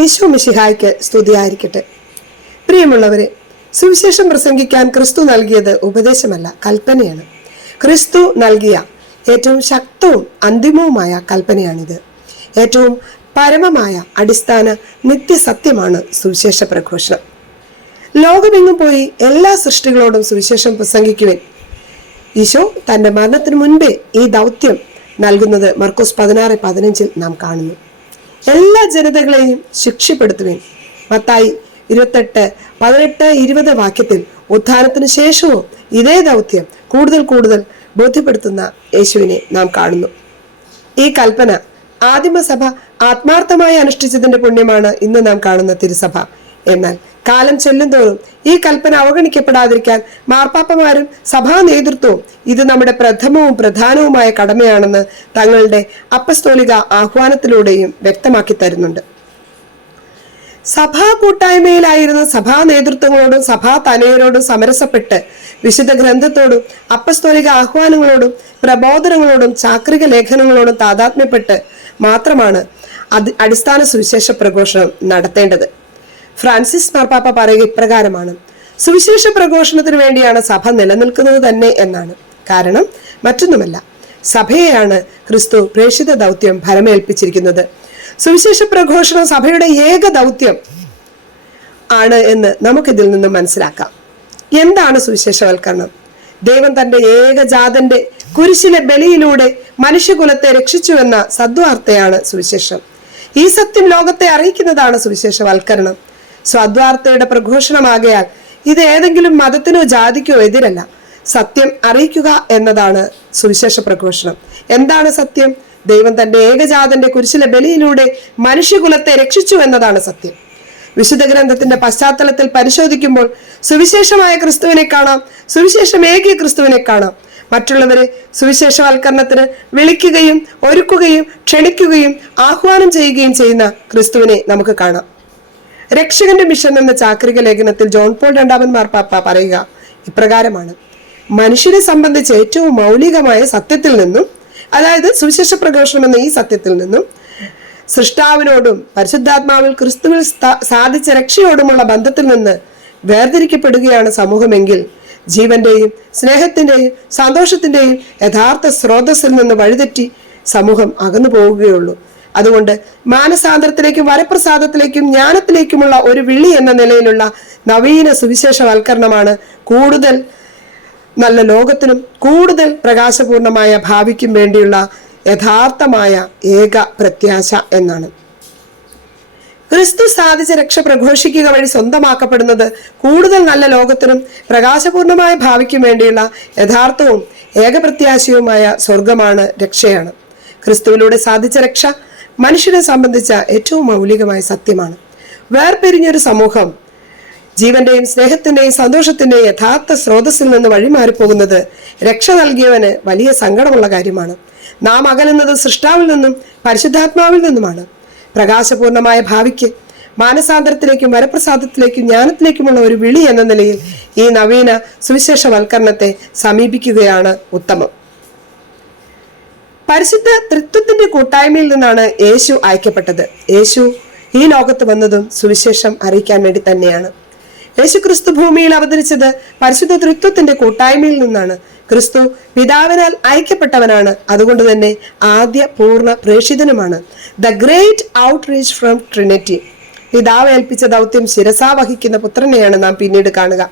ഈശോ മിശിഹായ്ക്ക് സ്തുതിയായിരിക്കട്ടെ. പ്രിയമുള്ളവരെ, സുവിശേഷം പ്രസംഗിക്കാൻ ക്രിസ്തു നൽകിയത് ഉപദേശമല്ല, കൽപ്പനയാണ്. ക്രിസ്തു നൽകിയ ഏറ്റവും ശക്തവും അന്തിമവുമായ കൽപ്പനയാണിത്. ഏറ്റവും പരമമായ അടിസ്ഥാന നിത്യസത്യമാണ് സുവിശേഷ പ്രഘോഷണം. ലോകമെങ്ങും പോയി എല്ലാ സൃഷ്ടികളോടും സുവിശേഷം പ്രസംഗിക്കുവാൻ ഈശോ തന്റെ മരണത്തിന് മുൻപേ ഈ ദൗത്യം നൽകുന്നത് മർക്കോസ് 16:15 നാം കാണുന്നു. എല്ലാ ജനതകളെയും ശിക്ഷപ്പെടുത്തുവാൻ മത്തായി 28:18-20 വാക്യത്തിൽ ഉത്ഥാനത്തിന് ശേഷവും ഇതേ ദൗത്യം കൂടുതൽ ബോധ്യപ്പെടുത്തുന്ന യേശുവിനെ നാം കാണുന്നു. ഈ കൽപ്പന ആദിമസഭ ആത്മാർത്ഥമായി അനുഷ്ഠിച്ചതിന്റെ പുണ്യമാണ് ഇന്ന് നാം കാണുന്ന തിരുസഭ. എന്നാൽ കാലം ചെല്ലുന്തോറും ഈ കൽപ്പന അവഗണിക്കപ്പെടാതിരിക്കാൻ മാർപ്പാപ്പമാരും സഭാ നേതൃത്വവും ഇത് നമ്മുടെ പ്രഥമവും പ്രധാനവുമായ കടമയാണെന്ന് തങ്ങളുടെ അപ്പസ്തോലിക ആഹ്വാനത്തിലൂടെയും വ്യക്തമാക്കി തരുന്നുണ്ട്. സഭാ കൂട്ടായ്മയിലായിരുന്ന സഭാ നേതൃത്വങ്ങളോടും സഭാ തനയരോടും സമരസപ്പെട്ട് വിശുദ്ധ ഗ്രന്ഥത്തോടും അപ്പസ്തോലിക ആഹ്വാനങ്ങളോടും പ്രബോധനങ്ങളോടും ചാക്രിക ലേഖനങ്ങളോടും താതാത്മ്യപ്പെട്ട് മാത്രമാണ് അടിസ്ഥാന സുവിശേഷ പ്രഘോഷണം നടത്തേണ്ടത്. ഫ്രാൻസിസ് മാർപ്പാപ്പ പറയുക ഇപ്രകാരമാണ്: സുവിശേഷ പ്രഘോഷണത്തിന് വേണ്ടിയാണ് സഭ നിലനിൽക്കുന്നത് തന്നെ എന്നാണ്. കാരണം മറ്റൊന്നുമല്ല, സഭയെയാണ് ക്രിസ്തു പ്രേക്ഷിത ദൗത്യം ഭരമേൽപ്പിച്ചിരിക്കുന്നത്. സുവിശേഷ പ്രഘോഷണം സഭയുടെ ഏക ദൗത്യം ആണ് എന്ന് നമുക്കിതിൽ നിന്നും മനസ്സിലാക്കാം. എന്താണ് സുവിശേഷവൽക്കരണം? ദൈവം തന്റെ ഏകജാതന്റെ കുരിശിലെ ബലിയിലൂടെ മനുഷ്യകുലത്തെ രക്ഷിച്ചുവെന്ന സദ്വാർത്തയാണ് സുവിശേഷം. ഈ സത്യം ലോകത്തെ അറിയിക്കുന്നതാണ് സുവിശേഷവൽക്കരണം. സദ്വാർത്തയുടെ പ്രഘോഷണമാകയാൽ ഇത് ഏതെങ്കിലും മതത്തിനോ ജാതിക്കോ എതിരല്ല. സത്യം അറിയിക്കുക എന്നതാണ് സുവിശേഷ പ്രഘോഷണം. എന്താണ് സത്യം? ദൈവം തന്റെ ഏകജാതന്റെ കുരിശിലെ ബലിയിലൂടെ മനുഷ്യകുലത്തെ രക്ഷിച്ചു എന്നതാണ് സത്യം. വിശുദ്ധ ഗ്രന്ഥത്തിന്റെ പശ്ചാത്തലത്തിൽ പരിശോധിക്കുമ്പോൾ സുവിശേഷമായ ക്രിസ്തുവിനെ കാണാം, സുവിശേഷമേകിയ ക്രിസ്തുവിനെ കാണാം. മറ്റുള്ളവരെ സുവിശേഷവൽക്കരണത്തിന് വിളിക്കുകയും ഒരുക്കുകയും ക്ഷണിക്കുകയും ആഹ്വാനം ചെയ്യുകയും ചെയ്യുന്ന ക്രിസ്തുവിനെ നമുക്ക് കാണാം. രക്ഷകന്റെ മിഷൻ എന്ന ചാക്രിക ലേഖനത്തിൽ ജോൺ പോൾ രണ്ടാമൻ മാർപ്പാപ്പ പറയുക ഇപ്രകാരമാണ്: മനുഷ്യരെ സംബന്ധിച്ച് ഏറ്റവും മൗലികമായ സത്യത്തിൽ നിന്നും, അതായത് സുവിശേഷ പ്രഘോഷണം എന്ന ഈ സത്യത്തിൽ നിന്നും, സൃഷ്ടാവിനോടും പരിശുദ്ധാത്മാവിൽ ക്രിസ്തുവിൽ സാധിച്ച രക്ഷയോടുമുള്ള ബന്ധത്തിൽ നിന്ന് വേർതിരിക്കപ്പെടുകയാണ് സമൂഹമെങ്കിൽ ജീവന്റെയും സ്നേഹത്തിന്റെയും സന്തോഷത്തിന്റെയും യഥാർത്ഥ സ്രോതസ്സിൽ നിന്ന് വഴിതെറ്റി സമൂഹം അകന്നു പോവുകയുള്ളൂ. അതുകൊണ്ട് മാനസാന്തരത്തിലേക്കും വരപ്രസാദത്തിലേക്കും ജ്ഞാനത്തിലേക്കുമുള്ള ഒരു വിളി എന്ന നിലയിലുള്ള നവീന സുവിശേഷവൽക്കരണമാണ് കൂടുതൽ നല്ല ലോകത്തിനും കൂടുതൽ പ്രകാശപൂർണമായ ഭാവിക്കും വേണ്ടിയുള്ള യഥാർത്ഥമായ ഏക പ്രത്യാശ എന്നാണ്. ക്രിസ്തു സാധിച്ച രക്ഷ പ്രഘോഷിക്കുക വഴി സ്വന്തമാക്കപ്പെടുന്നത് കൂടുതൽ നല്ല ലോകത്തിനും പ്രകാശപൂർണമായ ഭാവിക്കും വേണ്ടിയുള്ള യഥാർത്ഥവും ഏകപ്രത്യാശയുമായ സ്വർഗമാണ്, രക്ഷയാണ്. ക്രിസ്തുവിലൂടെ സാധിച്ച രക്ഷ മനുഷ്യനെ സംബന്ധിച്ച ഏറ്റവും മൗലികമായ സത്യമാണ്. വേർപിരിഞ്ഞൊരു സമൂഹം ജീവന്റെയും സ്നേഹത്തിന്റെയും സന്തോഷത്തിന്റെയും യഥാർത്ഥ സ്രോതസ്സിൽ നിന്ന് വഴിമാറിപ്പോകുന്നത് രക്ഷ നൽകിയവന് വലിയ സങ്കടമുള്ള കാര്യമാണ്. നാം അകലുന്നത് സൃഷ്ടാവിൽ നിന്നും പരിശുദ്ധാത്മാവിൽ നിന്നുമാണ്. പ്രകാശപൂർണമായ ഭാവിക്ക്, മാനസാന്തരത്തിലേക്കും വരപ്രസാദത്തിലേക്കും ജ്ഞാനത്തിലേക്കുമുള്ള ഒരു വിളി എന്ന നിലയിൽ ഈ നവീന സുവിശേഷവൽക്കരണത്തെ സമീപിക്കുകയാണ് ഉത്തമം. പരിശുദ്ധ ത്രിത്വത്തിന്റെ കൂട്ടായ്മയിൽ നിന്നാണ് യേശു അയക്കപ്പെട്ടത്. യേശു ഈ ലോകത്ത് വന്നതും സുവിശേഷം അറിയിക്കാൻ വേണ്ടി തന്നെയാണ്. യേശു ക്രിസ്തു ഭൂമിയിൽ അവതരിച്ചത് പരിശുദ്ധ ത്രിത്വത്തിന്റെ കൂട്ടായ്മയിൽ നിന്നാണ്. ക്രിസ്തു പിതാവിനാൽ അയക്കപ്പെട്ടവനാണ്. അതുകൊണ്ട് തന്നെ ആദ്യ പൂർണ്ണ പ്രേക്ഷിതനുമാണ്. The great outreach from Trinity. പിതാവ് ഏൽപ്പിച്ച ദൗത്യം ശിരസാ വഹിക്കുന്ന പുത്രനെയാണ് നാം പിന്നീട് കാണുക.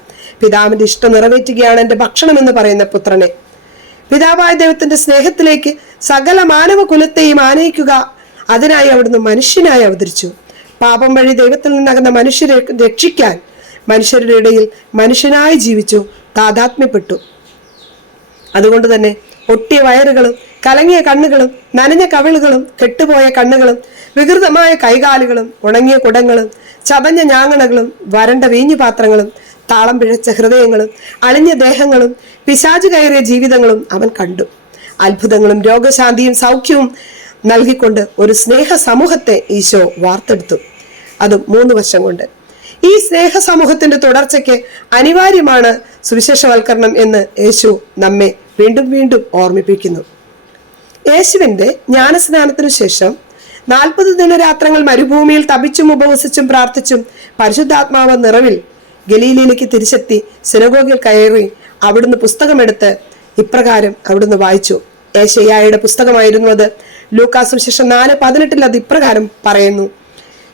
പിതാവിന്റെ ഇഷ്ടം നിറവേറ്റുകയാണ് എന്റെ ഭക്ഷണം എന്ന് പറയുന്ന പുത്രനെ. പിതാവായ ദൈവത്തിന്റെ സ്നേഹത്തിലേക്ക് സകല മാനവ കുലത്തെയും ആനയിക്കുക, അതിനായി അവിടുന്ന് മനുഷ്യനായി അവതരിച്ചു. പാപം വഴി ദൈവത്തിൽ നിന്നകന്ന മനുഷ്യരെ രക്ഷിക്കാൻ മനുഷ്യരുടെ ഇടയിൽ മനുഷ്യനായി ജീവിച്ചു, താതാത്മ്യപ്പെട്ടു. അതുകൊണ്ട് തന്നെ ഒട്ടിയ വയറുകളും കലങ്ങിയ കണ്ണുകളും നനഞ്ഞ കവിളുകളും കെട്ടുപോയ കണ്ണുകളും വികൃതമായ കൈകാലുകളും ഉണങ്ങിയ കുടങ്ങളും ചതഞ്ഞ ഞാങ്ങണകളും വരണ്ട വീഞ്ഞുപാത്രങ്ങളും താളം പിഴച്ച ഹൃദയങ്ങളും അളിഞ്ഞ ദേഹങ്ങളും പിശാചു കയറിയ ജീവിതങ്ങളും അവൻ കണ്ടു. അത്ഭുതങ്ങളും രോഗശാന്തിയും സൗഖ്യവും നൽകിക്കൊണ്ട് ഒരു സ്നേഹ സമൂഹത്തെ ഈശോ വാർത്തെടുത്തു. അതും 3 വർഷം കൊണ്ട്. ഈ സ്നേഹ സമൂഹത്തിന്റെ തുടർച്ചയ്ക്ക് അനിവാര്യമാണ് സുവിശേഷവൽക്കരണം എന്ന് യേശു നമ്മെ വീണ്ടും ഓർമ്മിപ്പിക്കുന്നു. യേശുവിന്റെ ജ്ഞാനസ്നാനത്തിനു ശേഷം 40 ദിനരാത്രങ്ങൾ മരുഭൂമിയിൽ തപിച്ചും ഉപവസിച്ചും പ്രാർത്ഥിച്ചും പരിശുദ്ധാത്മാവ് നിറവിൽ ഗലീലയിലേക്ക് തിരിച്ചെത്തി സിനഗോഗിൽ കയറി അവിടുന്ന് പുസ്തകമെടുത്ത് ഇപ്രകാരം അവിടുന്ന് വായിച്ചു. യെശയ്യായുടെ പുസ്തകമായിരുന്നു അത്. ലൂക്കാ സുവിശേഷം 4:18 അത് ഇപ്രകാരം പറയുന്നു: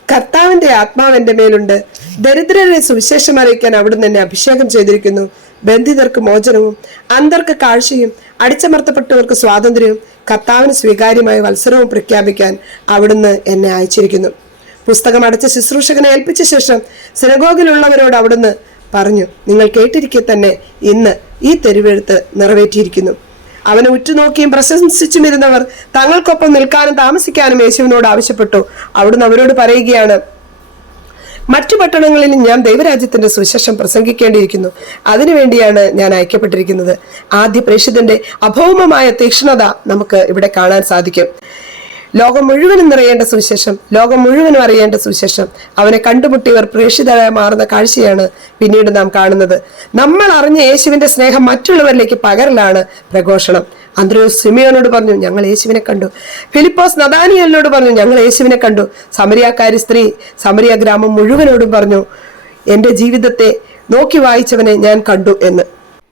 കർത്താവിന്റെ ആത്മാവ് എന്റെ മേലുണ്ട്, ദരിദ്രരെ സുവിശേഷം അറിയിക്കാൻ അവിടുന്ന് എന്നെ അഭിഷേകം ചെയ്തിരിക്കുന്നു. ബന്ധിതർക്ക് മോചനവും, അന്ധർക്ക് കാഴ്ചയും, അടിച്ചമർത്തപ്പെട്ടവർക്ക് സ്വാതന്ത്ര്യവും, കർത്താവിന് സ്വീകാര്യമായ വത്സരവും പ്രഖ്യാപിക്കാൻ അവിടുന്ന് എന്നെ അയച്ചിരിക്കുന്നു. പുസ്തകം അടച്ച ശുശ്രൂഷകനെ ഏൽപ്പിച്ച ശേഷം സിനഗോഗിലുള്ളവരോട് അവിടുന്ന് പറഞ്ഞു: നിങ്ങൾ കേട്ടിരിക്കെ തന്നെ ഇന്ന് ഈ തെരുവെഴുത്ത് നിറവേറ്റിയിരിക്കുന്നു. അവനെ ഉറ്റുനോക്കിയും പ്രശംസിച്ചും ഇരുന്നവർ തങ്ങൾക്കൊപ്പം നിൽക്കാനും താമസിക്കാനും യേശുവിനോട് ആവശ്യപ്പെട്ടു. അവിടുന്ന് അവരോട് പറയുകയാണ്: മറ്റു പട്ടണങ്ങളിൽ ഞാൻ ദൈവരാജ്യത്തിന്റെ സുവിശേഷം പ്രസംഗിക്കേണ്ടിയിരിക്കുന്നു. അതിനുവേണ്ടിയാണ് ഞാൻ അയക്കപ്പെട്ടിരിക്കുന്നത്. ആദ്യ പ്രേക്ഷിതന്റെ അഭൗമമായ തീക്ഷ്ണത നമുക്ക് ഇവിടെ കാണാൻ സാധിക്കും. ലോകം മുഴുവനും നിറയേണ്ട സുവിശേഷം, ലോകം മുഴുവനും അറിയേണ്ട സുവിശേഷം, അവനെ കണ്ടുമുട്ടിയവർ പ്രേക്ഷിതരായി മാറുന്ന കാഴ്ചയാണ് പിന്നീട് നാം കാണുന്നത്. നമ്മൾ അറിഞ്ഞ യേശുവിന്റെ സ്നേഹം മറ്റുള്ളവരിലേക്ക് പകരലാണ് പ്രഘോഷണം. അന്ത്രയോസ് സിമിയോനോട് പറഞ്ഞു: ഞങ്ങൾ യേശുവിനെ കണ്ടു. ഫിലിപ്പോസ് നഥാനിയേലിനോട് പറഞ്ഞു: ഞങ്ങൾ യേശുവിനെ കണ്ടു. സമരിയാക്കാരി സ്ത്രീ സമരിയ ഗ്രാമം മുഴുവനോടും പറഞ്ഞു: എന്റെ ജീവിതത്തെ നോക്കി വായിച്ചവനെ ഞാൻ കണ്ടു എന്ന്.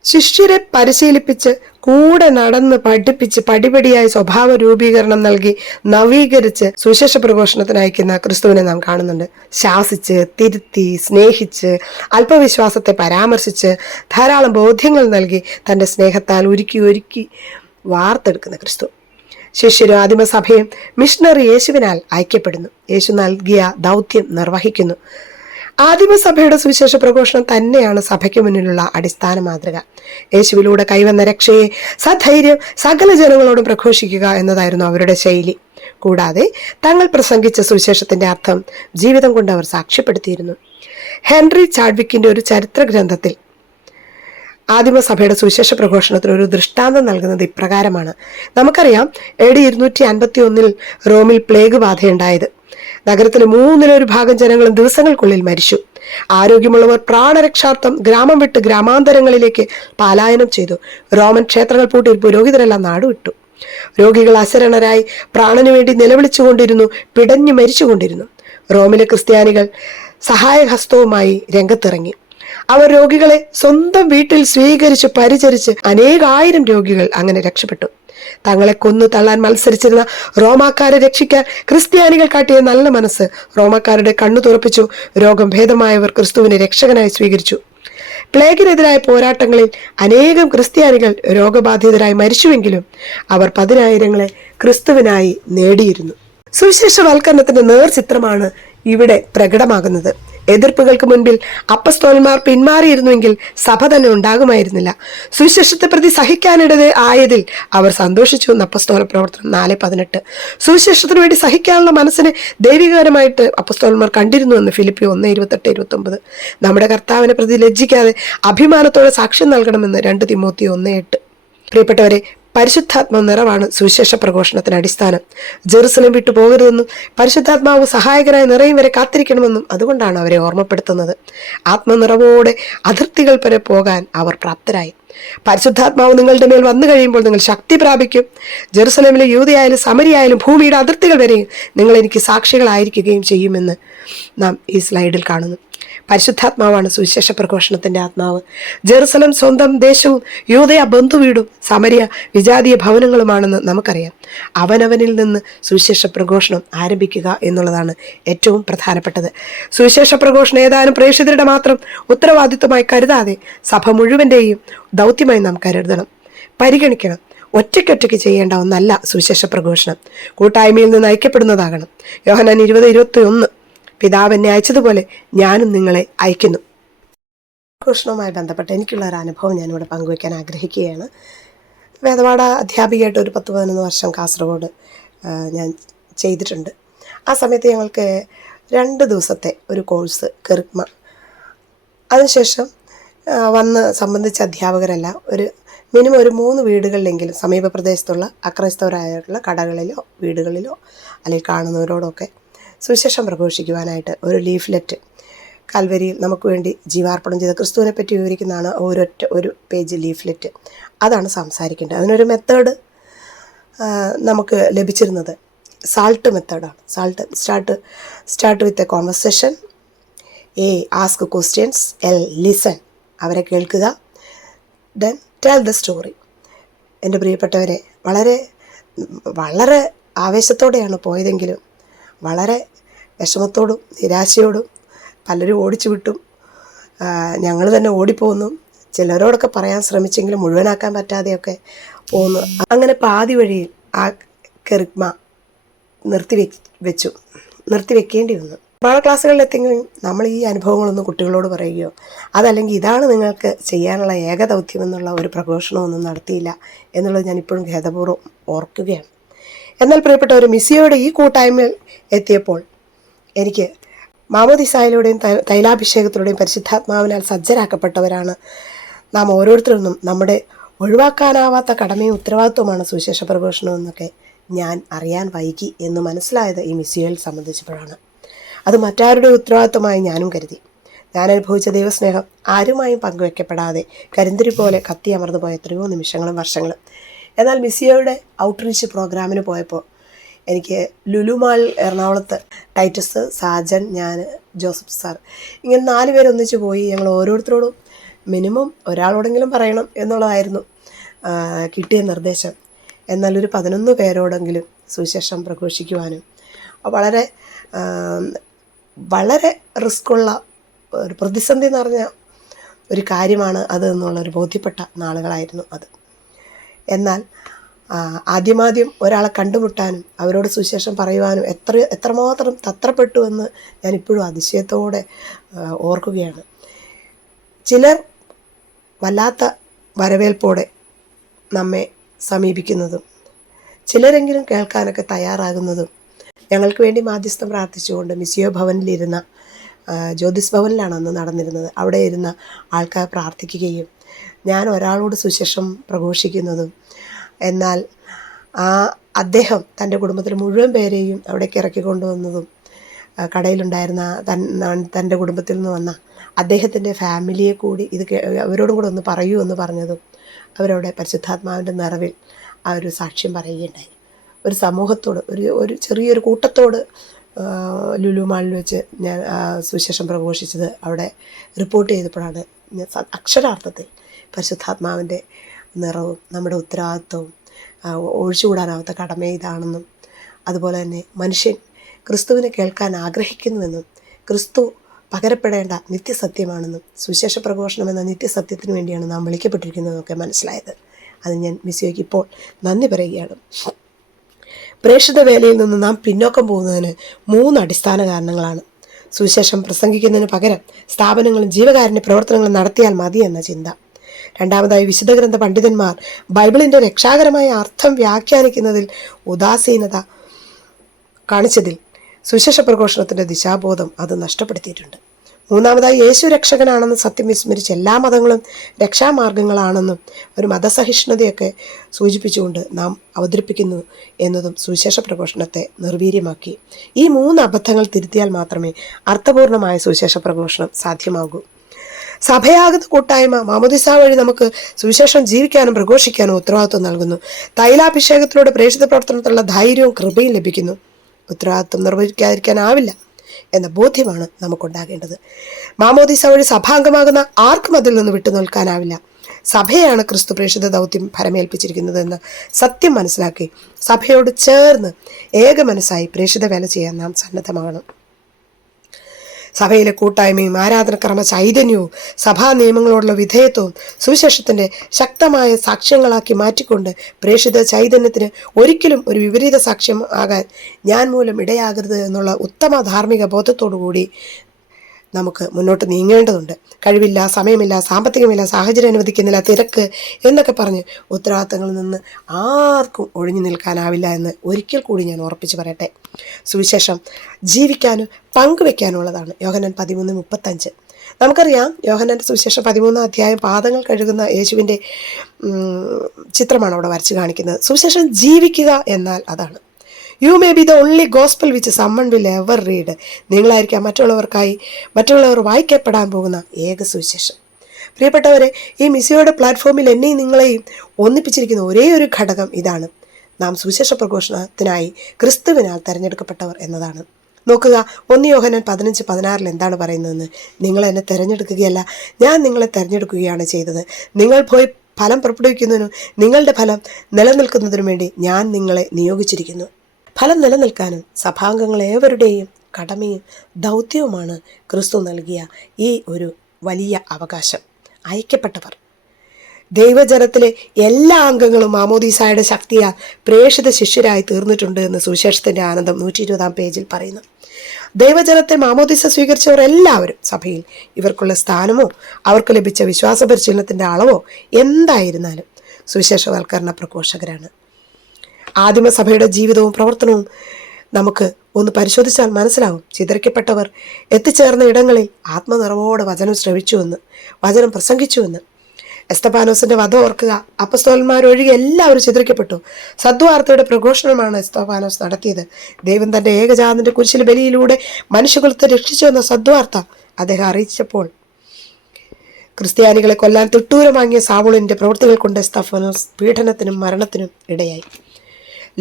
ശിഷ്യരെ പരിശീലിപ്പിച്ച് കൂടെ നടന്ന് പഠിപ്പിച്ച് പടിപടിയായി സ്വഭാവ രൂപീകരണം നൽകി നവീകരിച്ച് സുവിശേഷ പ്രഘോഷണത്തിന് അയക്കുന്ന ക്രിസ്തുവിനെ നാം കാണുന്നുണ്ട്. ശാസിച്ച്, തിരുത്തി, സ്നേഹിച്ച്, അല്പവിശ്വാസത്തെ പരാമർശിച്ച്, ധാരാളം ബോധ്യങ്ങൾ നൽകി തൻ്റെ സ്നേഹത്താൽ ഒരുക്കി വാർത്തെടുക്കുന്ന ക്രിസ്തു. ശിഷ്യരും ആദിമസഭയും മിഷണറി യേശുവിനാൽ ഐക്യപ്പെടുന്നു. യേശു നൽകിയ ദൗത്യം നിർവഹിക്കുന്നു. ആദിമസഭയുടെ സുവിശേഷ പ്രഘോഷണം തന്നെയാണ് സഭയ്ക്ക് മുന്നിലുള്ള അടിസ്ഥാന മാതൃക. യേശുവിലൂടെ കൈവന്ന രക്ഷയെ സധൈര്യം സകല ജനങ്ങളോടും പ്രഘോഷിക്കുക എന്നതായിരുന്നു അവരുടെ ശൈലി. കൂടാതെ തങ്ങൾ പ്രസംഗിച്ച സുവിശേഷത്തിന്റെ അർത്ഥം ജീവിതം കൊണ്ട് അവർ സാക്ഷ്യപ്പെടുത്തിയിരുന്നു. ഹെൻറി ചാഡ്വിക്കിന്റെ ഒരു ചരിത്ര ഗ്രന്ഥത്തിൽ ആദിമസഭയുടെ സുവിശേഷ പ്രഘോഷണത്തിന് ഒരു ദൃഷ്ടാന്തം നൽകുന്നത് ഇപ്രകാരമാണ്. നമുക്കറിയാം, AD 251 റോമിൽ പ്ലേഗ് ബാധയുണ്ടായത്. നഗരത്തിലെ 1/3 ജനങ്ങളും ദിവസങ്ങൾക്കുള്ളിൽ മരിച്ചു. ആരോഗ്യമുള്ളവർ പ്രാണരക്ഷാർത്ഥം ഗ്രാമം വിട്ട് ഗ്രാമാന്തരങ്ങളിലേക്ക് പലായനം ചെയ്തു. റോമൻ ക്ഷേത്രങ്ങൾ പൂട്ടി പുരോഹിതരെല്ലാം നാടുവിട്ടു. രോഗികൾ അശരണരായി പ്രാണനു വേണ്ടി നിലവിളിച്ചുകൊണ്ടിരുന്നു, പിടഞ്ഞു മരിച്ചുകൊണ്ടിരുന്നു. റോമിലെ ക്രിസ്ത്യാനികൾ സഹായഹസ്തവുമായി രംഗത്തിറങ്ങി. അവർ രോഗികളെ സ്വന്തം വീട്ടിൽ സ്വീകരിച്ച് പരിചരിച്ച് അനേകായിരം രോഗികൾ അങ്ങനെ രക്ഷപ്പെട്ടു. തങ്ങളെ കൊന്നു തള്ളാൻ മത്സരിച്ചിരുന്ന റോമാക്കാരെ രക്ഷിക്കാൻ ക്രിസ്ത്യാനികൾ കാട്ടിയ നല്ല മനസ്സ് റോമാക്കാരുടെ കണ്ണു തുറപ്പിച്ചു. രോഗം ഭേദമായവർ ക്രിസ്തുവിനെ രക്ഷകനായി സ്വീകരിച്ചു. പ്ലേഗിനെതിരായ പോരാട്ടങ്ങളിൽ അനേകം ക്രിസ്ത്യാനികൾ രോഗബാധിതരായി മരിച്ചുവെങ്കിലും അവർ 10,000-ങ്ങളെ ക്രിസ്തുവിനായി നേടിയിരുന്നു. സുവിശേഷവൽക്കരണത്തിന്റെ നേർചിത്രമാണ് ഇവിടെ പ്രകടമാകുന്നത്. എതിർപ്പുകൾക്ക് മുൻപിൽ അപ്പസ്തോലന്മാർ പിന്മാറിയിരുന്നുവെങ്കിൽ സഭ തന്നെ ഉണ്ടാകുമായിരുന്നില്ല. സുവിശേഷത്തെ പ്രതി സഹിക്കാനിടത് ആയതിൽ അവർ സന്തോഷിച്ചു എന്ന് അപ്പസ്തോല പ്രവർത്തനം 4:18. സുവിശേഷത്തിന് വേണ്ടി സഹിക്കാനുള്ള മനസ്സിനെ ദൈവികപരമായിട്ട് അപ്പസ്തോലന്മാർ കണ്ടിരുന്നു എന്ന് ഫിലിപ്പി 1:28-29. നമ്മുടെ കർത്താവിനെ പ്രതി ലജ്ജിക്കാതെ അഭിമാനത്തോടെ സാക്ഷ്യം നൽകണമെന്ന് 2 തിമോത്തി 1:8. പ്രിയപ്പെട്ടവരെ, പരിശുദ്ധാത്മ നിറവാണ് സുവിശേഷ പ്രഘോഷണത്തിന് അടിസ്ഥാനം. ജെറുസലേം വിട്ടു പോകരുതെന്നും പരിശുദ്ധാത്മാവ് സഹായകരായി നിറയും വരെ കാത്തിരിക്കണമെന്നും അതുകൊണ്ടാണ് അവരെ ഓർമ്മപ്പെടുത്തുന്നത്. ആത്മനിറവോടെ അതിർത്തികൾ വരെ പോകാൻ അവർ പ്രാപ്തരായി. പരിശുദ്ധാത്മാവ് നിങ്ങളുടെ മേൽ വന്നു കഴിയുമ്പോൾ നിങ്ങൾ ശക്തി പ്രാപിക്കും. ജെറുസലേമിലെ യൂദയായാലും സമരിയായാലും ഭൂമിയുടെ അതിർത്തികൾ വരെയും നിങ്ങൾ എനിക്ക് സാക്ഷികളായിരിക്കുകയും ചെയ്യുമെന്ന് നാം ഈ സ്ലൈഡിൽ കാണുന്നു. പരിശുദ്ധാത്മാവാണ് സുവിശേഷ പ്രഘോഷണത്തിന്റെ ആത്മാവ്. ജെറുസലം സ്വന്തം ദേശവും യൂദയ ബന്ധുവീടും സമരിയ വിജാതീയ ഭവനങ്ങളുമാണെന്ന് നമുക്കറിയാം. അവനവനിൽ നിന്ന് സുവിശേഷ പ്രഘോഷണം ആരംഭിക്കുക എന്നുള്ളതാണ് ഏറ്റവും പ്രധാനപ്പെട്ടത്. സുവിശേഷ പ്രഘോഷണം ഏതാനും പ്രേക്ഷിതരുടെ മാത്രം ഉത്തരവാദിത്വമായി കരുതാതെ സഭ മുഴുവൻ്റെയും ദൗത്യമായി നാം കരുതണം, പരിഗണിക്കണം. ഒറ്റയ്ക്കൊറ്റയ്ക്ക് ചെയ്യേണ്ട ഒന്നല്ല സുവിശേഷ പ്രഘോഷണം. കൂട്ടായ്മയിൽ നിന്ന് ഐക്യപ്പെടുന്നതാകണം. യോഹന്നാൻ 20:21 പിതാവ് എന്നെ അയച്ചതുപോലെ ഞാനും നിങ്ങളെ അയക്കുന്നു. പ്രഘോഷണവുമായി ബന്ധപ്പെട്ട് എനിക്കുള്ള ഒരു അനുഭവം ഞാനിവിടെ പങ്കുവയ്ക്കാൻ ആഗ്രഹിക്കുകയാണ്. വേദപാഠ അധ്യാപികയായിട്ട് ഒരു 10-11 വർഷം കാസർഗോഡ് ഞാൻ ചെയ്തിട്ടുണ്ട്. ആ സമയത്ത് ഞങ്ങൾക്ക് 2 ദിവസത്തെ ഒരു കോഴ്സ് കെറിഗ്മ. അതിനുശേഷം വന്ന് സംബന്ധിച്ച അധ്യാപകരെല്ലാം മിനിമം ഒരു 3 വീടുകളിലെങ്കിലും സമീപ പ്രദേശത്തുള്ള അക്രൈസ്തവരായിട്ടുള്ള കടകളിലോ വീടുകളിലോ അല്ലെങ്കിൽ കാണുന്നവരോടൊക്കെ സുവിശേഷം പ്രഘോഷിക്കുവാനായിട്ട് ഒരു ലീഫ്ലെറ്റ് കാൽവരിയിൽ നമുക്ക് വേണ്ടി ജീവാർപ്പണം ചെയ്ത ക്രിസ്തുവിനെ പറ്റി വിവരിക്കുന്നതാണ് ഒരു പേജ് ലീഫ്ലെറ്റ്. അതാണ് സംസാരിക്കേണ്ടത്. അതിനൊരു മെത്തേഡ് നമുക്ക് ലഭിച്ചിരുന്നത്. സാൾട്ട് മെത്തേഡാണ്. Start with a conversation. A, ask questions. L, listen, അവരെ കേൾക്കുക. Then tell the story. എൻ്റെ പ്രിയപ്പെട്ടവരെ, വളരെ വളരെ ആവേശത്തോടെയാണ് പോയതെങ്കിലും വളരെ വിഷമത്തോടും നിരാശയോടും പലരും ഓടിച്ചു വിട്ടും ഞങ്ങൾ തന്നെ ഓടിപ്പോന്നു. ചിലരോടൊക്കെ പറയാൻ ശ്രമിച്ചെങ്കിലും മുഴുവനാക്കാൻ പറ്റാതെയൊക്കെ പോന്നു. അങ്ങനെ പാതി വഴിയിൽ ആ കെറിഗ്മ നിർത്തിവെക്കേണ്ടി വന്നു. പ്രഭാത ക്ലാസ്സുകളിലെത്തെങ്കിലും നമ്മൾ ഈ അനുഭവങ്ങളൊന്നും കുട്ടികളോട് പറയുകയോ അതല്ലെങ്കിൽ ഇതാണ് നിങ്ങൾക്ക് ചെയ്യാനുള്ള ഏക ദൗത്യം എന്നുള്ള ഒരു പ്രഘോഷണമൊന്നും നടത്തിയില്ല എന്നുള്ളത് ഞാൻ ഇപ്പോഴും ഖേദപൂർവ്വം ഓർക്കുകയാണ്. എന്നാൽ പ്രിയപ്പെട്ടവർ, മിസ്സിയോയുടെ ഈ കൂട്ടായ്മയിൽ എത്തിയപ്പോൾ എനിക്ക് മാമോദിസായിലൂടെയും തൈലാഭിഷേകത്തിലൂടെയും പരിശുദ്ധാത്മാവിനാൽ സജ്ജരാക്കപ്പെട്ടവരാണ് നാം ഓരോരുത്തരും. നമ്മുടെ ഒഴിവാക്കാനാവാത്ത കടമയും ഉത്തരവാദിത്വമാണ് സുവിശേഷ പ്രഘോഷണം എന്നൊക്കെ ഞാൻ അറിയാൻ വൈകി എന്ന് മനസ്സിലായത് ഈ മിസ്സിയോയിൽ സംബന്ധിച്ചപ്പോഴാണ്. അത് മറ്റാരുടെ ഉത്തരവാദിത്വമായി ഞാനും കരുതി. ഞാൻ അനുഭവിച്ച ദൈവസ്നേഹം ആരുമായും പങ്കുവെക്കപ്പെടാതെ കരിന്തിരി പോലെ കത്തി അമർന്നു പോയ എത്രയോ നിമിഷങ്ങളും വർഷങ്ങളും. എന്നാൽ മിസ്സിയോയുടെ ഔട്ട്റീച്ച് പ്രോഗ്രാമിന് പോയപ്പോൾ എനിക്ക് ലുലു മാൾ എറണാകുളത്ത് ടൈറ്റസ്, സാജൻ, ഞാൻ, ജോസഫ് സാർ, ഇങ്ങനെ 4 പേര് ഒന്നിച്ച് പോയി. ഞങ്ങൾ ഓരോരുത്തരോടും മിനിമം ഒരാളോടെങ്കിലും പറയണം എന്നുള്ളതായിരുന്നു കിട്ടിയ നിർദ്ദേശം. എന്നാൽ ഒരു 11 പേരോടെങ്കിലും സുവിശേഷം പ്രഘോഷിക്കുവാനും വളരെ വളരെ റിസ്ക്കുള്ള ഒരു പ്രതിസന്ധി നിറഞ്ഞ ഒരു കാര്യമാണ് അത് എന്നുള്ളൊരു ബോധ്യപ്പെട്ട നാളുകളായിരുന്നു അത്. എന്നാൽ ആദ്യമാദ്യം ഒരാളെ കണ്ടുമുട്ടാനും അവരോട് സുവിശേഷം പറയുവാനും എത്രമാത്രം തത്രപ്പെട്ടു എന്ന് ഞാനിപ്പോഴും അതിശയത്തോടെ ഓർക്കുകയാണ്. ചിലർ വല്ലാത്ത വരവേൽപ്പോടെ നമ്മെ സമീപിക്കുന്നതും ചിലരെങ്കിലും കേൾക്കാനൊക്കെ തയ്യാറാകുന്നതും ഞങ്ങൾക്ക് വേണ്ടി മാധ്യസ്ഥം പ്രാർത്ഥിച്ചുകൊണ്ട് മിസ്സിയോ ഭവനിലിരുന്ന ജ്യോതിസ് ഭവനിലാണ് അന്ന് നടന്നിരുന്നത്. അവിടെ ഇരുന്ന ആൾക്കാർ പ്രാർത്ഥിക്കുകയും ഞാൻ ഒരാളോട് സുവിശേഷം പ്രഘോഷിക്കുന്നതും, എന്നാൽ അദ്ദേഹം തൻ്റെ കുടുംബത്തിൽ മുഴുവൻ പേരെയും അവിടേക്ക് ഇറക്കിക്കൊണ്ടുവന്നതും, കടയിലുണ്ടായിരുന്ന തൻ്റെ കുടുംബത്തിൽ നിന്ന് വന്ന അദ്ദേഹത്തിൻ്റെ ഫാമിലിയെ കൂടി ഇത് അവരോടും കൂടെ ഒന്ന് പറയൂ എന്ന് പറഞ്ഞതും അവരവിടെ പരിശുദ്ധാത്മാവിൻ്റെ നിറവിൽ ആ ഒരു സാക്ഷ്യം പറയുകയുണ്ടായി. ഒരു സമൂഹത്തോട്, ഒരു ചെറിയൊരു കൂട്ടത്തോട് ലുലു മാളിൽ വെച്ച് ഞാൻ സുവിശേഷം പ്രഘോഷിച്ചത് അവിടെ റിപ്പോർട്ട് ചെയ്തപ്പോഴാണ് അക്ഷരാർത്ഥത്തിൽ പരിശുദ്ധാത്മാവിൻ്റെ നിറവും നമ്മുടെ ഉത്തരവാദിത്വവും ഒഴിച്ചുകൂടാനാവാത്ത കടമ ഇതാണെന്നും, അതുപോലെ തന്നെ മനുഷ്യൻ ക്രിസ്തുവിനെ കേൾക്കാൻ ആഗ്രഹിക്കുന്നുവെന്നും ക്രിസ്തു പകരപ്പെടേണ്ട നിത്യസത്യമാണെന്നും സുവിശേഷ പ്രഘോഷണം എന്ന നിത്യസത്യത്തിന് വേണ്ടിയാണ് നാം വിളിക്കപ്പെട്ടിരിക്കുന്നതെന്നൊക്കെ മനസ്സിലായത്. അത് ഞാൻ മിസ്സിയോയ്ക്ക് ഇപ്പോൾ നന്ദി പറയുകയാണ്. പ്രേക്ഷിത വേലയിൽ നിന്ന് നാം പിന്നോക്കം പോകുന്നതിന് 3 അടിസ്ഥാന കാരണങ്ങളാണ്. സുവിശേഷം പ്രസംഗിക്കുന്നതിന് പകരം സ്ഥാപനങ്ങളും ജീവകാരുണ്യ പ്രവർത്തനങ്ങളും നടത്തിയാൽ മതി എന്ന ചിന്ത. രണ്ടാമതായി, വിശുദ്ധ ഗ്രന്ഥ പണ്ഡിതന്മാർ ബൈബിളിൻ്റെ രക്ഷാകരമായ അർത്ഥം വ്യാഖ്യാനിക്കുന്നതിൽ ഉദാസീനത കാണിച്ചതിൽ സുവിശേഷ പ്രഘോഷണത്തിൻ്റെ ദിശാബോധം അത് നഷ്ടപ്പെടുത്തിയിട്ടുണ്ട്. മൂന്നാമതായി, യേശു രക്ഷകനാണെന്ന് സത്യം വിസ്മരിച്ച് എല്ലാ മതങ്ങളും രക്ഷാമാർഗങ്ങളാണെന്നും ഒരു മതസഹിഷ്ണുതയൊക്കെ സൂചിപ്പിച്ചുകൊണ്ട് നാം അവതരിപ്പിക്കുന്നു എന്നതും സുവിശേഷ പ്രഘോഷണത്തെ നിർവീര്യമാക്കി. ഈ 3 അബദ്ധങ്ങൾ തിരുത്തിയാൽ മാത്രമേ അർത്ഥപൂർണമായ സുവിശേഷ പ്രഘോഷണം സാധ്യമാകൂ. സഭയാകുന്ന കൂട്ടായ്മ മാമോദിസ വഴി നമുക്ക് സുവിശേഷം ജീവിക്കാനും പ്രഘോഷിക്കാനും ഉത്തരവാദിത്വം നൽകുന്നു. തൈലാഭിഷേകത്തിലൂടെ പ്രേക്ഷിത പ്രവർത്തനത്തിലുള്ള ധൈര്യവും കൃപയും ലഭിക്കുന്നു. ഉത്തരവാദിത്വം നിർവഹിക്കാതിരിക്കാനാവില്ല എന്ന ബോധ്യമാണ് നമുക്കുണ്ടാകേണ്ടത്. മാമോദിസ വഴി സഭാംഗമാകുന്ന ആർക്കും അതിൽ നിന്ന് വിട്ടു നിൽക്കാനാവില്ല. സഭയാണ് ക്രിസ്തു പ്രേക്ഷിത ദൗത്യം ഫലമേൽപ്പിച്ചിരിക്കുന്നതെന്ന് സത്യം മനസ്സിലാക്കി സഭയോട് ചേർന്ന് ഏക മനസ്സായി പ്രേക്ഷിത വേല ചെയ്യാൻ നാം സന്നദ്ധമാകണം. സഭയിലെ കൂട്ടായ്മയും ആരാധനക്രമ ചൈതന്യവും സഭാ നിയമങ്ങളോടുള്ള വിധേയത്വവും സുവിശേഷത്തിൻ്റെ ശക്തമായ സാക്ഷ്യങ്ങളാക്കി മാറ്റിക്കൊണ്ട് പ്രേക്ഷിത ചൈതന്യത്തിന് ഒരിക്കലും ഒരു വിപരീത സാക്ഷ്യം ആകാൻ ഞാൻ മൂലം ഇടയാകരുത് എന്നുള്ള ഉത്തമ ധാർമ്മിക ബോധത്തോടുകൂടി നമുക്ക് മുന്നോട്ട് നീങ്ങേണ്ടതുണ്ട്. കഴിവില്ല, സമയമില്ല, സാമ്പത്തികമില്ല, സാഹചര്യം അനുവദിക്കുന്നില്ല, തിരക്ക് എന്നൊക്കെ പറഞ്ഞ് ഉത്തരവാദിത്തങ്ങളിൽ നിന്ന് ആർക്കും ഒഴിഞ്ഞു നിൽക്കാനാവില്ല എന്ന് ഒരിക്കൽ കൂടി ഞാൻ ഉറപ്പിച്ച് പറയട്ടെ. സുവിശേഷം ജീവിക്കാനും പങ്കുവെക്കാനുള്ളതാണ്. യോഹന്നാൻ 13:35. നമുക്കറിയാം, യോഹന്നാൻ്റെ സുവിശേഷം 13 അധ്യായം പാദങ്ങൾ കഴുകുന്ന യേശുവിൻ്റെ ചിത്രമാണ് അവിടെ വരച്ച് കാണിക്കുന്നത്. സുവിശേഷം ജീവിക്കുക എന്നാൽ അതാണ്. You may be the only gospel which some men will ever read. നിങ്ങളായിരിക്കാം മറ്റുള്ളവർ വായിക്കപ്പെടാൻ പോകുന്ന ഏക സുവിശേഷം. പ്രിയപ്പെട്ടവരെ, ഈ മിസ്സിയോയുടെ പ്ലാറ്റ്ഫോമിൽ എന്നെയും നിങ്ങളെയും ഒന്നിപ്പിച്ചിരിക്കുന്ന ഒരേ ഒരു ഘടകം ഇതാണ്. നാം സുവിശേഷ പ്രഘോഷണത്തിനായി ക്രിസ്തുവിനാൽ തെരഞ്ഞെടുക്കപ്പെട്ടവർ എന്നതാണ്. നോക്കുക, 1 യോഹന്നാൻ 15:16 എന്താണ് പറയുന്നതെന്ന്. നിങ്ങൾ എന്നെ തിരഞ്ഞെടുക്കുകയല്ല, ഞാൻ നിങ്ങളെ തിരഞ്ഞെടുക്കുകയാണ് ചെയ്തത്. നിങ്ങൾ പോയി ഫലം പുറപ്പെടുവിക്കുന്നതിനും നിങ്ങളുടെ ഫലം നിലനിൽക്കുന്നതിനും വേണ്ടി ഞാൻ നിങ്ങളെ നിയോഗിച്ചിരിക്കുന്നു. ഫലം നിലനിൽക്കാനും സഭാംഗങ്ങൾ ഏവരുടെയും കടമയും ദൗത്യവുമാണ് ക്രിസ്തു നൽകിയ ഈ ഒരു വലിയ അവകാശം. അയക്കപ്പെട്ടവർ, ദൈവജനത്തിലെ എല്ലാ അംഗങ്ങളും മാമോദീസായുടെ ശക്തിയാൽ പ്രേക്ഷിത ശിഷ്യരായി തീർന്നിട്ടുണ്ട് എന്ന് സുവിശേഷത്തിന്റെ ആനന്ദം 120 പേജിൽ പറയുന്നു. ദൈവജനത്തെ മാമോദീസ സ്വീകരിച്ചവർ എല്ലാവരും സഭയിൽ ഇവർക്കുള്ള സ്ഥാനമോ അവർക്ക് ലഭിച്ച വിശ്വാസ പരിശീലനത്തിന്റെ അളവോ എന്തായിരുന്നാലും സുവിശേഷവൽക്കരണ പ്രഘോഷകരാണ്. ആദിമസഭയുടെ ജീവിതവും പ്രവർത്തനവും നമുക്ക് ഒന്ന് പരിശോധിച്ചാൽ മനസ്സിലാവും. ചിതറിക്കപ്പെട്ടവർ എത്തിച്ചേർന്ന ഇടങ്ങളിൽ ആത്മനിറവോടെ വചനം ശ്രവിച്ചുവെന്ന്, വചനം പ്രസംഗിച്ചുവെന്ന്. എസ്തഫാനോസിന്റെ വധം ഓർക്കുക. അപ്പസ്തോലന്മാരൊഴികെ എല്ലാവരും ചിതറിക്കപ്പെട്ടു. സദ്വാർത്തയുടെ പ്രഘോഷണമാണ് എസ്തഫാനോസ് നടത്തിയത്. ദൈവം തന്റെ ഏകജാതന്റെ കുരിശിലെ ബലിയിലൂടെ മനുഷ്യകുലത്തെ രക്ഷിച്ചു എന്ന സദ്വാർത്ത അദ്ദേഹം അറിയിച്ചപ്പോൾ ക്രിസ്ത്യാനികളെ കൊല്ലാൻ തിട്ടൂരം വാങ്ങിയ സാവൂളിന്റെ പ്രവൃത്തികൾ കൊണ്ട് എസ്തഫാനോസ് പീഡനത്തിനും മരണത്തിനും ഇടയായി.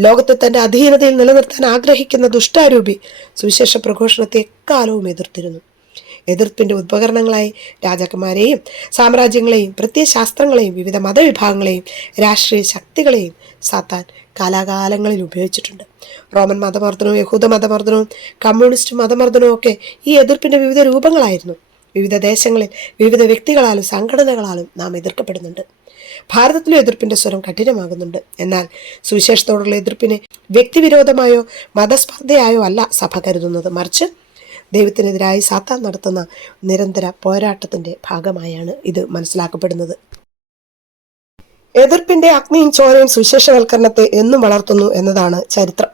ലോകത്തെ തന്റെ അധീനതയിൽ നിലനിർത്താൻ ആഗ്രഹിക്കുന്ന ദുഷ്ടാരൂപി സുവിശേഷ പ്രഘോഷണത്തെ എക്കാലവും എതിർത്തിരുന്നു. എതിർപ്പിന്റെ ഉപകരണങ്ങളായി രാജാക്കന്മാരെയും സാമ്രാജ്യങ്ങളെയും പ്രത്യയശാസ്ത്രങ്ങളെയും വിവിധ മതവിഭാഗങ്ങളെയും രാഷ്ട്രീയ ശക്തികളെയും സാത്താൻ കാലാകാലങ്ങളിൽ ഉപയോഗിച്ചിട്ടുണ്ട്. റോമൻ മതമർദ്ദനവും യഹൂദ മതമർദ്ദനവും കമ്മ്യൂണിസ്റ്റ് മതമർദ്ദനവും ഒക്കെ ഈ എതിർപ്പിന്റെ വിവിധ രൂപങ്ങളായിരുന്നു. വിവിധ ദേശങ്ങളിൽ വിവിധ വ്യക്തികളാലും സംഘടനകളാലും നാം എതിർക്കപ്പെടുന്നുണ്ട്. ഭാരതത്തിലെ എതിർപ്പിന്റെ സ്വരം കഠിനമാകുന്നുണ്ട്. എന്നാൽ സുവിശേഷത്തോടുള്ള എതിർപ്പിനെ വ്യക്തിവിരോധമായോ മതസ്പർദ്ധയായോ അല്ല സഭ കരുതുന്നത്. മറിച്ച് ദൈവത്തിനെതിരായി സാത്താൻ നടത്തുന്ന നിരന്തര പോരാട്ടത്തിന്റെ ഭാഗമായാണ് ഇത് മനസ്സിലാക്കപ്പെടുന്നത്. എതിർപ്പിന്റെ അഗ്നിയും ചോരയും സുവിശേഷവൽക്കരണത്തെ എന്നും വളർത്തുന്നു എന്നതാണ് ചരിത്രം.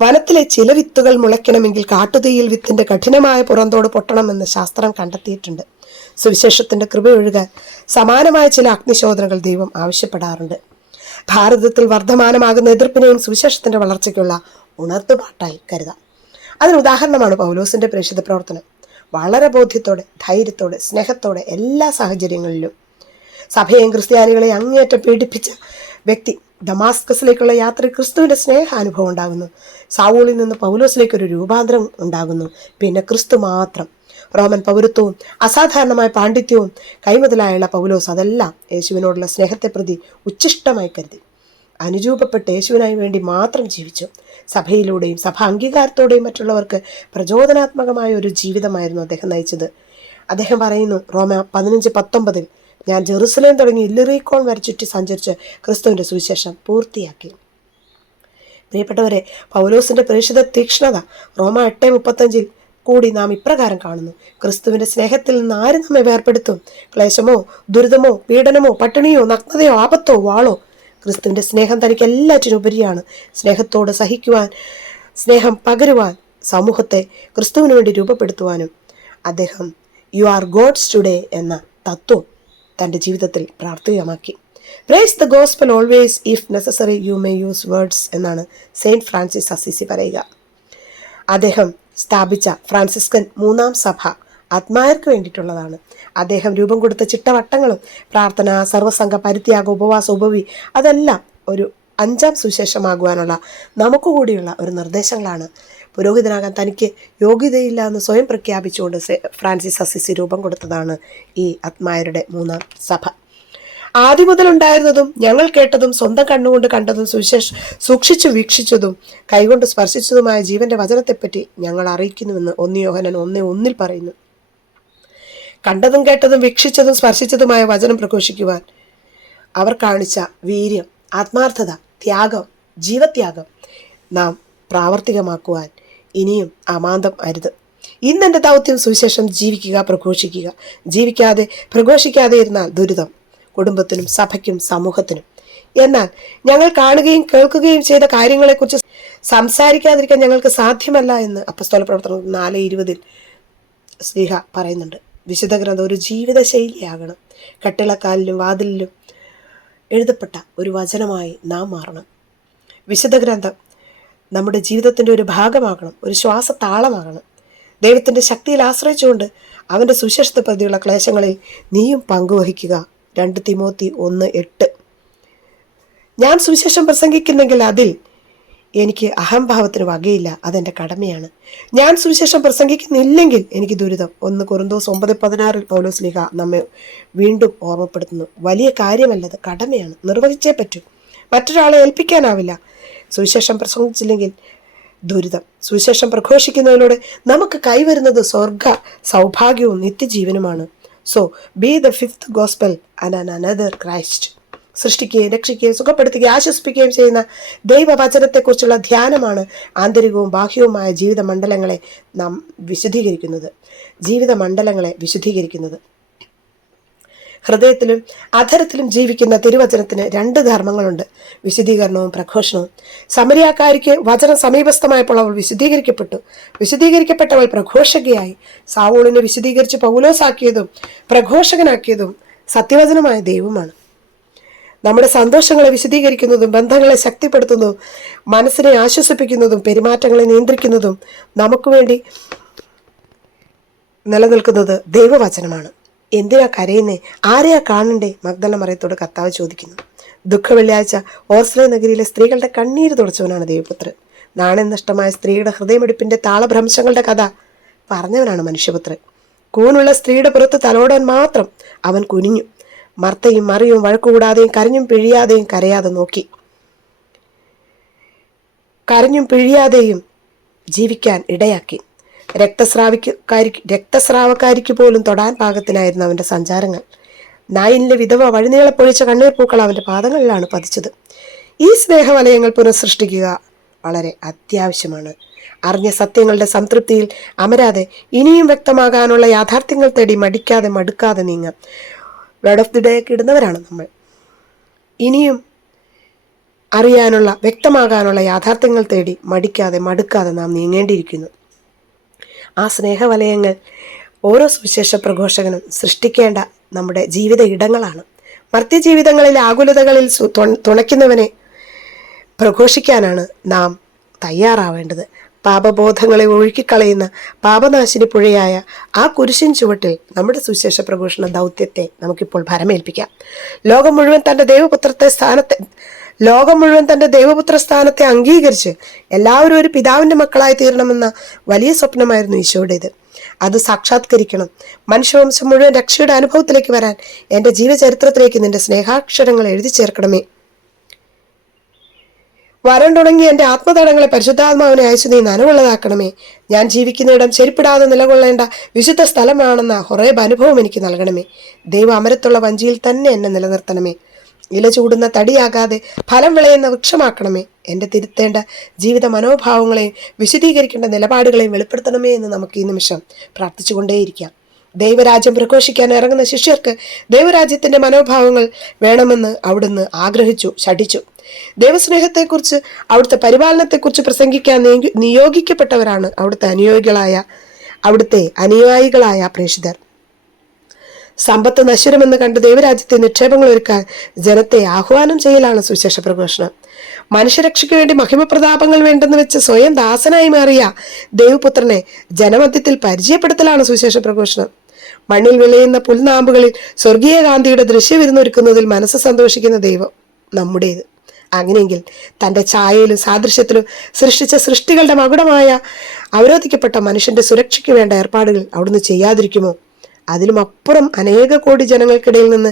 വനത്തിലെ ചില വിത്തുകൾ മുളയ്ക്കണമെങ്കിൽ കാട്ടുതീയിൽ വിത്തിന്റെ കഠിനമായ പുറന്തോട് പൊട്ടണമെന്ന് ശാസ്ത്രം കണ്ടെത്തിയിട്ടുണ്ട്. സുവിശേഷത്തിന്റെ കൃപയൊഴുകാൻ സമാനമായ ചില അഗ്നിശോധനകൾ ദൈവം ആവശ്യപ്പെടാറുണ്ട്. ഭാരതത്തിൽ വർദ്ധമാനമാകുന്ന എതിർപ്പിനെയും സുവിശേഷത്തിന്റെ വളർച്ചയ്ക്കുള്ള ഉണർത്തുപാട്ടായി കരുതാം. അതിന് ഉദാഹരണമാണ് പൗലോസിന്റെ പ്രേക്ഷിത പ്രവർത്തനം. വളരെ ബോധ്യത്തോടെ, ധൈര്യത്തോടെ, സ്നേഹത്തോടെ എല്ലാ സാഹചര്യങ്ങളിലും സഭയെയും ക്രിസ്ത്യാനികളെയും അങ്ങേയറ്റം പീഡിപ്പിച്ച വ്യക്തി ദമാസ്കസിലേക്കുള്ള യാത്രയിൽ ക്രിസ്തുവിന്റെ സ്നേഹാനുഭവം ഉണ്ടാകുന്നു. സാവൂളിൽ നിന്ന് പൗലോസിലേക്ക് ഒരു രൂപാന്തരം ഉണ്ടാകുന്നു. പിന്നെ ക്രിസ്തു മാത്രം. റോമൻ പൗരത്വവും അസാധാരണമായ പാണ്ഡിത്യവും കൈമുതലായുള്ള പൗലോസ് അതെല്ലാം യേശുവിനോടുള്ള സ്നേഹത്തെ പ്രതി ഉച്ഛിഷ്ടമായി കരുതി അനുരൂപപ്പെട്ട് യേശുവിനായി വേണ്ടി മാത്രം ജീവിച്ചു. സഭയിലൂടെയും സഭ അംഗീകാരത്തോടെയും മറ്റുള്ളവർക്ക് പ്രചോദനാത്മകമായ ഒരു ജീവിതമായിരുന്നു അദ്ദേഹം നയിച്ചത്. അദ്ദേഹം പറയുന്നു, റോമ 15:19, ഞാൻ ജെറുസലേം തുടങ്ങി ഇല്ലിറിക്കോൺ വരെ ചുറ്റി സഞ്ചരിച്ച് ക്രിസ്തുവിന്റെ സുവിശേഷം പൂർത്തിയാക്കി. പ്രിയപ്പെട്ടവരെ, പൗലോസിന്റെ പ്രേക്ഷിത തീക്ഷ്ണത റോമ 8:35 കൂടി നാം ഇപ്രകാരം കാണുന്നു. ക്രിസ്തുവിന്റെ സ്നേഹത്തിൽ നിന്ന് ആര് നമ്മെ വേർപെടുത്തും? ക്ലേശമോ, ദുരിതമോ, പീഡനമോ, പട്ടിണിയോ, നഗ്നതയോ, ആപത്തോ, വാളോ? ക്രിസ്തുവിന്റെ സ്നേഹം തനിക്ക് എല്ലാറ്റിനും ഉപരിയാണ്. സ്നേഹത്തോട് സഹിക്കുവാൻ, സ്നേഹം പകരുവാൻ, സമൂഹത്തെ ക്രിസ്തുവിന് വേണ്ടി രൂപപ്പെടുത്തുവാനും അദ്ദേഹം യു ആർ ഗോഡ്സ് ടുഡേ എന്ന തത്വം തൻ്റെ ജീവിതത്തിൽ പ്രാവർത്തികമാക്കി. Praise the gospel always, if necessary you may use words എന്നാണ് സെയിൻറ്റ് ഫ്രാൻസിസ് അസീസി പറയുക. അദ്ദേഹം സ്ഥാപിച്ച ഫ്രാൻസിസ്കൻ 3-ാം സഭ ആത്മായർക്ക് വേണ്ടിയിട്ടുള്ളതാണ്. അദ്ദേഹം രൂപം കൊടുത്ത ചിട്ടവട്ടങ്ങളും പ്രാർത്ഥന, സർവ്വസംഘ പരിത്യാഗ, ഉപവാസ, ഉപവി അതെല്ലാം ഒരു 5-ാം സുവിശേഷമാകുവാനുള്ള നമുക്ക് കൂടിയുള്ള ഒരു നിർദ്ദേശങ്ങളാണ്. പുരോഹിതനാകാൻ തനിക്ക് യോഗ്യതയില്ല എന്ന് സ്വയം പ്രഖ്യാപിച്ചുകൊണ്ട് ഫ്രാൻസിസ് അസിസി രൂപം കൊടുത്തതാണ് ഈ ആത്മായരുടെ 3-ാം സഭ. ആദ്യം മുതൽ ഉണ്ടായിരുന്നതും ഞങ്ങൾ കേട്ടതും സ്വന്തം കണ്ണുകൊണ്ട് കണ്ടതും സൂക്ഷിച്ചു വീക്ഷിച്ചതും കൈകൊണ്ട് സ്പർശിച്ചതുമായ ജീവന്റെ വചനത്തെപ്പറ്റി ഞങ്ങൾ അറിയിക്കുന്നുവെന്ന് 1 യോഹന്നാൻ 1:1 പറയുന്നു. കണ്ടതും കേട്ടതും വീക്ഷിച്ചതും സ്പർശിച്ചതുമായ വചനം പ്രഘോഷിക്കുവാൻ അവർ കാണിച്ച വീര്യം, ആത്മാർത്ഥത, ത്യാഗം, ജീവത്യാഗം നാം പ്രാവർത്തികമാക്കുവാൻ ഇനിയും അമാന്തം അരുത്. ഇന്നെൻ്റെ ദൗത്യം സുവിശേഷം ജീവിക്കുക, പ്രഘോഷിക്കുക. ജീവിക്കാതെ പ്രഘോഷിക്കാതെ ഇരുന്നാൽ ദുരിതം കുടുംബത്തിനും സഭയ്ക്കും സമൂഹത്തിനും. എന്നാൽ ഞങ്ങൾ കാണുകയും കേൾക്കുകയും ചെയ്ത കാര്യങ്ങളെക്കുറിച്ച് സംസാരിക്കാതിരിക്കാൻ ഞങ്ങൾക്ക് സാധ്യമല്ല എന്ന് അപ്പസ്തോല പ്രവർത്തനം 4:20 ശ്ലീഹ പറയുന്നുണ്ട്. വിശുദ്ധ ഗ്രന്ഥം ഒരു ജീവിത ശൈലിയാകണം. കട്ടിളക്കാലിലും വാതിലിലും എഴുതപ്പെട്ട ഒരു വചനമായി നാം മാറണം. വിശുദ്ധ ഗ്രന്ഥം നമ്മുടെ ജീവിതത്തിൻ്റെ ഒരു ഭാഗമാകണം, ഒരു ശ്വാസതാളമാകണം. ദൈവത്തിൻ്റെ ശക്തിയിൽ ആശ്രയിച്ചുകൊണ്ട് അവൻ്റെ സുശേഷത്തെ പ്രതിയുള്ള ക്ലേശങ്ങളിൽ നീയും പങ്കുവഹിക്കുക. 2 തിമോത്തി 1:8. ഞാൻ സുവിശേഷം പ്രസംഗിക്കുന്നെങ്കിൽ അതിൽ എനിക്ക് അഹംഭാവത്തിന് വകയില്ല, അതെൻ്റെ കടമയാണ്. ഞാൻ സുവിശേഷം പ്രസംഗിക്കുന്നില്ലെങ്കിൽ എനിക്ക് ദുരിതം. 1 കൊരിന്തോസ് 9:16 പൗലോസ് നമ്മെ വീണ്ടും ഓർമ്മപ്പെടുത്തുന്നു. വലിയ കാര്യമല്ലത്, കടമയാണ്, നിർവഹിച്ചേ പറ്റൂ. മറ്റൊരാളെ ഏൽപ്പിക്കാനാവില്ല. സുവിശേഷം പ്രസംഗിച്ചില്ലെങ്കിൽ ദുരിതം. സുവിശേഷം പ്രഘോഷിക്കുന്നതിലൂടെ നമുക്ക് കൈവരുന്നത് സ്വർഗ സൗഭാഗ്യവും നിത്യജീവനുമാണ്. So be the fifth gospel and another Christ. സൃഷ്ടിക്കുകയും രക്ഷിക്കുകയും സുഖപ്പെടുത്തുകയും ആശ്വസിപ്പിക്കുകയും ചെയ്യുന്ന ദൈവവചനത്തെക്കുറിച്ചുള്ള ധ്യാനമാണ് ആന്തരികവും ബാഹ്യവുമായ ജീവിത മണ്ഡലങ്ങളെ നാം വിശുദ്ധീകരിക്കുന്നത്. ഹൃദയത്തിലും അധരത്തിലും ജീവിക്കുന്ന തിരുവചനത്തിന് 2 ധർമ്മങ്ങളുണ്ട്: വിശുദ്ധീകരണവും പ്രഘോഷണവും. സമരിയാക്കാരിക്ക് വചനം സമീപസ്ഥമായപ്പോൾ അവൾ വിശുദ്ധീകരിക്കപ്പെട്ടവൾ പ്രഘോഷകയായി. സാവൂളിനെ വിശുദ്ധീകരിച്ച് പൗലോസാക്കിയതും പ്രഘോഷകനാക്കിയതും സത്യവചനമായ ദൈവമാണ്. നമ്മുടെ സന്തോഷങ്ങളെ വിശദീകരിക്കുന്നതും ബന്ധങ്ങളെ ശക്തിപ്പെടുത്തുന്നതും മനസ്സിനെ ആശ്വസിപ്പിക്കുന്നതും പെരുമാറ്റങ്ങളെ നിയന്ത്രിക്കുന്നതും നമുക്ക് വേണ്ടി നിലനിൽക്കുന്നത് ദൈവവചനമാണ്. എന്തിനാ കരയുന്നേ, ആരെയാ കാണണ്ടേ? മഗ്ദല മറിയത്തോട് കർത്താവ് ചോദിക്കുന്നു. ദുഃഖവെള്ളിയാഴ്ച ഓർസ്ലേ നഗരിയിലെ സ്ത്രീകളുടെ കണ്ണീര് തുടച്ചവനാണ് ദൈവപുത്രൻ. നാണയം നഷ്ടമായ സ്ത്രീയുടെ ഹൃദയമെടുപ്പിന്റെ താളഭ്രംശങ്ങളുടെ കഥ പറഞ്ഞവനാണ് മനുഷ്യപുത്രൻ. കൂനുള്ള സ്ത്രീയുടെ പുറത്ത് തലോടാൻ മാത്രം അവൻ കുനിഞ്ഞു. മർത്തയും മറിയും വഴക്കുകൂടാതെയും കരഞ്ഞും പിഴിയാതെയും കരയാതെ നോക്കി. കരഞ്ഞും പിഴിയാതെയും ജീവിക്കാൻ ഇടയാക്കി. രക്തസ്രാവക്കാരിക്ക് പോലും തൊടാൻ പാകത്തിനായിരുന്നു അവന്റെ സഞ്ചാരങ്ങൾ. നായിനിലെ വിധവ വഴിനീളെ പൊഴിച്ച കണ്ണീർ പൂക്കൾ അവന്റെ പാദങ്ങളിലാണ് പതിച്ചത്. ഈ സ്നേഹവലയങ്ങൾ പുനഃസൃഷ്ടിക്കുക വളരെ അത്യാവശ്യമാണ്. അറിഞ്ഞ സത്യങ്ങളുടെ സംതൃപ്തിയിൽ അമരാതെ ഇനിയും വ്യക്തമാകാനുള്ള യാഥാർത്ഥ്യങ്ങൾ തേടി മടുക്കാതെ നീങ്ങാം. വേർഡ് ഓഫ് ദി ഡേ ഒക്കെ ഇടുന്നവരാണ് നമ്മൾ. ഇനിയും അറിയാനുള്ള വ്യക്തമാകാനുള്ള യാഥാർത്ഥ്യങ്ങൾ തേടി മടുക്കാതെ നാം നീങ്ങേണ്ടിയിരിക്കുന്നു. ആ സ്നേഹവലയങ്ങൾ ഓരോ സുവിശേഷ പ്രഘോഷകനും സൃഷ്ടിക്കേണ്ട നമ്മുടെ ജീവിത ഇടങ്ങളാണ്. മർത്യജീവിതങ്ങളിലെ ആകുലതകളിൽ തുണയ്ക്കുന്നവനെ പ്രഘോഷിക്കാനാണ് നാം തയ്യാറാവേണ്ടത്. പാപബോധങ്ങളെ ഒഴുക്കിക്കളയുന്ന പാപനാശിനി പുഴയായ ആ കുരിശിൻ ചുവട്ടിൽ നമ്മുടെ സുവിശേഷ പ്രഘോഷണ ദൗത്യത്തെ നമുക്കിപ്പോൾ ഭരമേൽപ്പിക്കാം. ലോകം മുഴുവൻ തൻ്റെ ദൈവപുത്ര സ്ഥാനത്തെ അംഗീകരിച്ച് എല്ലാവരും ഒരു പിതാവിൻ്റെ മക്കളായി തീരണമെന്ന വലിയ സ്വപ്നമായിരുന്നു ഈശോയുടേത്. അത് സാക്ഷാത്കരിക്കണം. മനുഷ്യവംശം മുഴുവൻ രക്ഷയുടെ അനുഭവത്തിലേക്ക് വരാൻ എൻ്റെ ജീവചരിത്രത്തിലേക്ക് നിന്റെ സ്നേഹാക്ഷരങ്ങൾ എഴുതി ചേർക്കണമേ. വരണ്ടുണങ്ങി എൻ്റെ ആത്മതടങ്ങളെ പരിശുദ്ധാത്മാവിനെ അയച്ചു നീ നനവുള്ളതാക്കണമേ. ഞാൻ ജീവിക്കുന്നിടം ചെരിപ്പിടാതെ നിലകൊള്ളേണ്ട വിശുദ്ധ സ്ഥലമാണെന്ന ഹൊറേബ് അനുഭവം എനിക്ക് നൽകണമേ. ദൈവ അമരത്തുള്ള വഞ്ചിയിൽ തന്നെ എന്നെ നിലനിർത്തണമേ. ഇല ചൂടുന്ന തടിയാകാതെ ഫലം വിളയുന്ന വൃക്ഷമാക്കണമേ. എൻ്റെ തിരുത്തേണ്ട ജീവിത മനോഭാവങ്ങളെയും വിശദീകരിക്കേണ്ട നിലപാടുകളെയും വെളിപ്പെടുത്തണമേ എന്ന് നമുക്ക് ഈ നിമിഷം പ്രാർത്ഥിച്ചുകൊണ്ടേയിരിക്കാം. ദൈവരാജ്യം പ്രഘോഷിക്കാൻ ഇറങ്ങുന്ന ശിഷ്യർക്ക് ദൈവരാജ്യത്തിന്റെ മനോഭാവങ്ങൾ വേണമെന്ന് അവിടുന്ന് ശഠിച്ചു. ദൈവസ്നേഹത്തെക്കുറിച്ച്, അവിടുത്തെ പരിപാലനത്തെക്കുറിച്ച് പ്രസംഗിക്കാൻ നിയോഗിക്കപ്പെട്ടവരാണ് അവിടുത്തെ അനുയായികളായ പ്രേക്ഷിതർ. സമ്പത്ത് നശ്വരമെന്ന് കണ്ട് ദൈവരാജ്യത്തെ നിക്ഷേപങ്ങൾ ഒരുക്കാൻ ജനത്തെ ആഹ്വാനം ചെയ്യലാണ് സുവിശേഷ പ്രഘോഷണം. മനുഷ്യരക്ഷയ്ക്ക് വേണ്ടി മഹിമപ്രതാപങ്ങൾ വേണ്ടെന്ന് വെച്ച് സ്വയം ദാസനായി മാറിയ ദൈവപുത്രനെ ജനമധ്യത്തിൽ പരിചയപ്പെടുത്തലാണ് സുവിശേഷ പ്രഘോഷണം. മണ്ണിൽ വിളയുന്ന പുൽനാമ്പുകളിൽ സ്വർഗീയ കാന്തിയുടെ ദൃശ്യവിരുന്നൊരുക്കുന്നതിൽ മനസ്സ് സന്തോഷിക്കുന്ന ദൈവം നമ്മുടേത്. അങ്ങനെയെങ്കിൽ തൻ്റെ ഛായയിലും സാദൃശ്യത്തിലും സൃഷ്ടിച്ച സൃഷ്ടികളുടെ മകുടമായ അവരോധിക്കപ്പെട്ട മനുഷ്യന്റെ സുരക്ഷയ്ക്ക് വേണ്ട ഏർപ്പാടുകൾ അവിടുന്ന് ചെയ്യാതിരിക്കുമോ? അതിലും അപ്പുറം അനേക കോടി ജനങ്ങൾക്കിടയിൽ നിന്ന്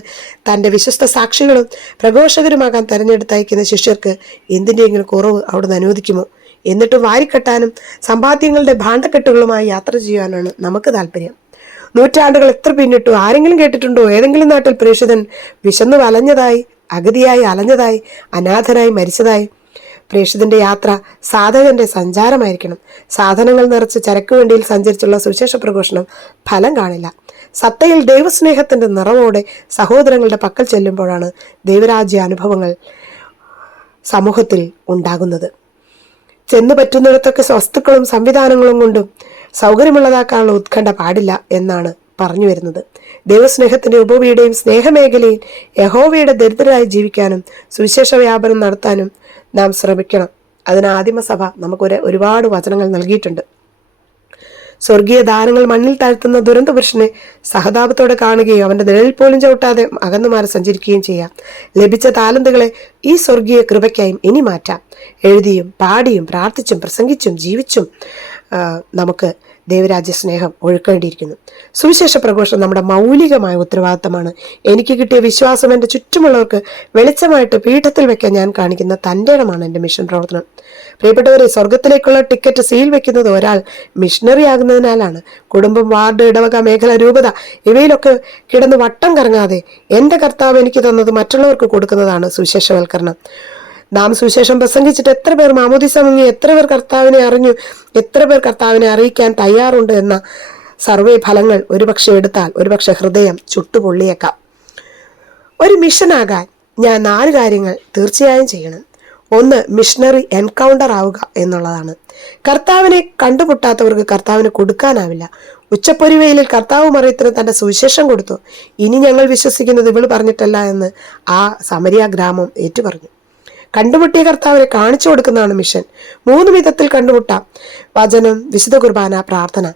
തൻ്റെ വിശ്വസ്ത സാക്ഷികളും പ്രഘോഷകരുമാകാൻ തെരഞ്ഞെടുത്തയക്കുന്ന ശിഷ്യർക്ക് എന്തിൻ്റെയെങ്കിലും കുറവ് അവിടുന്ന് അനുവദിക്കുമോ? എന്നിട്ടും വാരിക്കെട്ടാനും സമ്പാദ്യങ്ങളുടെ ഭാണ്ഡക്കെട്ടുകളുമായി യാത്ര ചെയ്യാനാണ് നമുക്ക് താല്പര്യം. നൂറ്റാണ്ടുകൾ എത്ര പിന്നിട്ടു? ആരെങ്കിലും കേട്ടിട്ടുണ്ടോ ഏതെങ്കിലും നാട്ടിൽ പ്രേക്ഷിതൻ വിശന്നു വലഞ്ഞതായി, അഗതിയായി അലഞ്ഞതായി, അനാഥനായി മരിച്ചതായി? പ്രേക്ഷിതന്റെ യാത്ര സാധകന്റെ സഞ്ചാരമായിരിക്കണം. സാധനങ്ങൾ നിറച്ച് ചരക്ക് വണ്ടിയിൽ സഞ്ചരിച്ചുള്ള സുവിശേഷ പ്രഘോഷണം ഫലം കാണില്ല. സത്തയിൽ ദൈവസ്നേഹത്തിന്റെ നിറവോടെ സഹോദരങ്ങളുടെ പക്കൽ ചെല്ലുമ്പോഴാണ് ദൈവരാജ്യ അനുഭവങ്ങൾ സമൂഹത്തിൽ ഉണ്ടാകുന്നത്. ചെന്നു പറ്റുന്നിടത്തൊക്കെ വസ്തുക്കളും സംവിധാനങ്ങളും കൊണ്ടും സൗകര്യമുള്ളതാക്കാനുള്ള ഉത്കണ്ഠ പാടില്ല എന്നാണ് പറഞ്ഞു വരുന്നത്. ദൈവസ്നേഹത്തിന്റെ ഉപവിയുടെയും സ്നേഹമേഖലയിൽ യഹോവയുടെ ദരിദ്രരായി ജീവിക്കാനും സുവിശേഷ വ്യാപനം നടത്താനും നാം ശ്രമിക്കണം. അതിന് ആദിമസഭ നമുക്ക് ഒരുപാട് വചനങ്ങൾ നൽകിയിട്ടുണ്ട്. സ്വർഗീയ ദാനങ്ങൾ മണ്ണിൽ താഴ്ത്തുന്ന ദുരന്ത പുരുഷനെ സഹതാപത്തോടെ കാണുകയും അവന്റെ നിഴലിൽ പോലും ചവിട്ടാതെ അകന്നുമാറി സഞ്ചരിക്കുകയും ചെയ്യാം. ലഭിച്ച താലന്തുകളെ ഈ സ്വർഗീയ കൃപയ്ക്കായും ഇനി മാറ്റാം. എഴുതിയും പാടിയും പ്രാർത്ഥിച്ചും പ്രസംഗിച്ചും ജീവിച്ചും നമുക്ക് ദൈവരാജ്യ സ്നേഹം ഒഴുക്കേണ്ടിയിരിക്കുന്നു. സുവിശേഷ പ്രഘോഷണം നമ്മുടെ മൗലികമായ ഉത്തരവാദിത്തമാണ്. എനിക്ക് കിട്ടിയ വിശ്വാസം എൻ്റെ ചുറ്റുമുള്ളവർക്ക് വെളിച്ചമായിട്ട് പീഠത്തിൽ വെക്കാൻ ഞാൻ കാണിക്കുന്ന തൻ്റെ ഇടമാണ് എൻ്റെ മിഷൻ പ്രവർത്തനം. പ്രിയപ്പെട്ടവരെ, സ്വർഗത്തിലേക്കുള്ള ടിക്കറ്റ് സീൽ വെക്കുന്നത് ഒരാൾ മിഷണറി ആകുന്നതിനാലാണ്. കുടുംബം, വാർഡ്, ഇടവക, മേഖല, രൂപത ഇവയിലൊക്കെ കിടന്ന് വട്ടം കറങ്ങാതെ എൻ്റെ കർത്താവ് എനിക്ക് തന്നത് മറ്റുള്ളവർക്ക് കൊടുക്കുന്നതാണ് സുവിശേഷവൽക്കരണം. നാം സുവിശേഷം പ്രസംഗിച്ചിട്ട് എത്ര പേർ മാമോദിസ മുങ്ങി, എത്ര പേർ കർത്താവിനെ അറിഞ്ഞു, എത്ര പേർ കർത്താവിനെ അറിയിക്കാൻ തയ്യാറുണ്ട് എന്ന സർവേ ഫലങ്ങൾ ഒരുപക്ഷെ എടുത്താൽ ഒരുപക്ഷെ ഹൃദയം ചുട്ടുപൊള്ളിയേക്കാം. ഒരു മിഷനാകാൻ ഞാൻ 4 കാര്യങ്ങൾ തീർച്ചയായും ചെയ്യണം. 1, മിഷണറി എൻകൗണ്ടർ ആവുക എന്നുള്ളതാണ്. കർത്താവിനെ കണ്ടുമുട്ടാത്തവർക്ക് കർത്താവിന് കൊടുക്കാനാവില്ല. ഉച്ചപ്പൊരിവെയിലിൽ കർത്താവ് മറിയത്തിന് തന്റെ സുവിശേഷം കൊടുത്തു. ഇനി ഞങ്ങൾ വിശ്വസിക്കുന്നത് ഇവള് പറഞ്ഞിട്ടല്ല എന്ന് ആ സമരിയ ഗ്രാമം ഏറ്റുപറഞ്ഞു. കണ്ടുമുട്ടിയ കർത്താവിനെ കാണിച്ചു കൊടുക്കുന്നതാണ് മിഷൻ. 3 വിധത്തിൽ കണ്ടുമുട്ടാം: വചനം, വിശുദ്ധ കുർബാന, പ്രാർത്ഥന.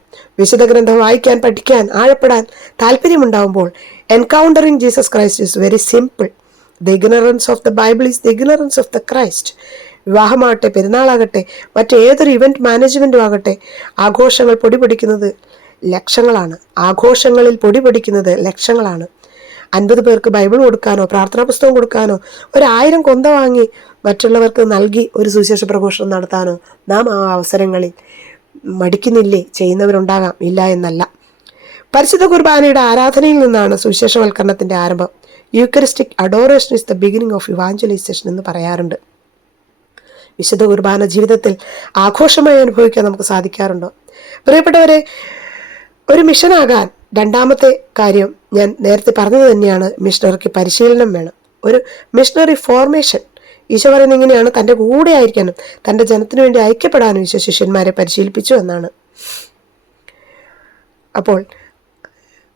വിശുദ്ധ ഗ്രന്ഥം വായിക്കാൻ, പഠിക്കാൻ, ആഴപ്പെടാൻ താല്പര്യമുണ്ടാവുമ്പോൾ encountering Jesus Christ is very simple. The ignorance of the Bible is the ignorance of the Christ. വിവാഹമാകട്ടെ, പെരുന്നാളാകട്ടെ, മറ്റേതൊരു ഇവന്റ് മാനേജ്മെന്റും ആകട്ടെ, ആഘോഷങ്ങൾ പൊടിപൊടിക്കുന്നത് ലക്ഷങ്ങളാണ്. ആഘോഷങ്ങളിൽ പൊടിപൊടിക്കുന്നത് ലക്ഷങ്ങളാണ്. 50 പേർക്ക് ബൈബിൾ കൊടുക്കാനോ പ്രാർത്ഥനാ പുസ്തകം കൊടുക്കാനോ 1000 കൊന്ത വാങ്ങി മറ്റുള്ളവർക്ക് നൽകി ഒരു സുവിശേഷ പ്രഘോഷണം നടത്താനോ നാം ആ അവസരങ്ങളിൽ മടിക്കുന്നില്ലേ? ചെയ്യുന്നവരുണ്ടാകാം, ഇല്ല എന്നല്ല. പരിശുദ്ധ കുർബാനയുടെ ആരാധനയിൽ നിന്നാണ് സുവിശേഷവൽക്കരണത്തിന്റെ ആരംഭം. Eucharistic adoration is the beginning of evangelisation എന്ന് പറയാറുണ്ട്. വിശുദ്ധ കുർബാന ജീവിതത്തിൽ ആഘോഷമായി അനുഭവിക്കാൻ നമുക്ക് സാധിക്കാറുണ്ടോ? പ്രിയപ്പെട്ടവരെ, ഒരു മിഷനാകാൻ 2ാമത്തെ കാര്യം ഞാൻ നേരത്തെ പറഞ്ഞത് തന്നെയാണ്. മിഷണറിക്ക് പരിശീലനം വേണം. ഒരു മിഷണറി ഫോർമേഷൻ. ഈശോ പറയുന്നത് ഇങ്ങനെയാണ്: തൻ്റെ കൂടെ ആയിരിക്കാനും തൻ്റെ ജനത്തിനു വേണ്ടി ഐക്യപ്പെടാനും ഈശോ ശിഷ്യന്മാരെ പരിശീലിപ്പിച്ചു എന്നാണ്. അപ്പോൾ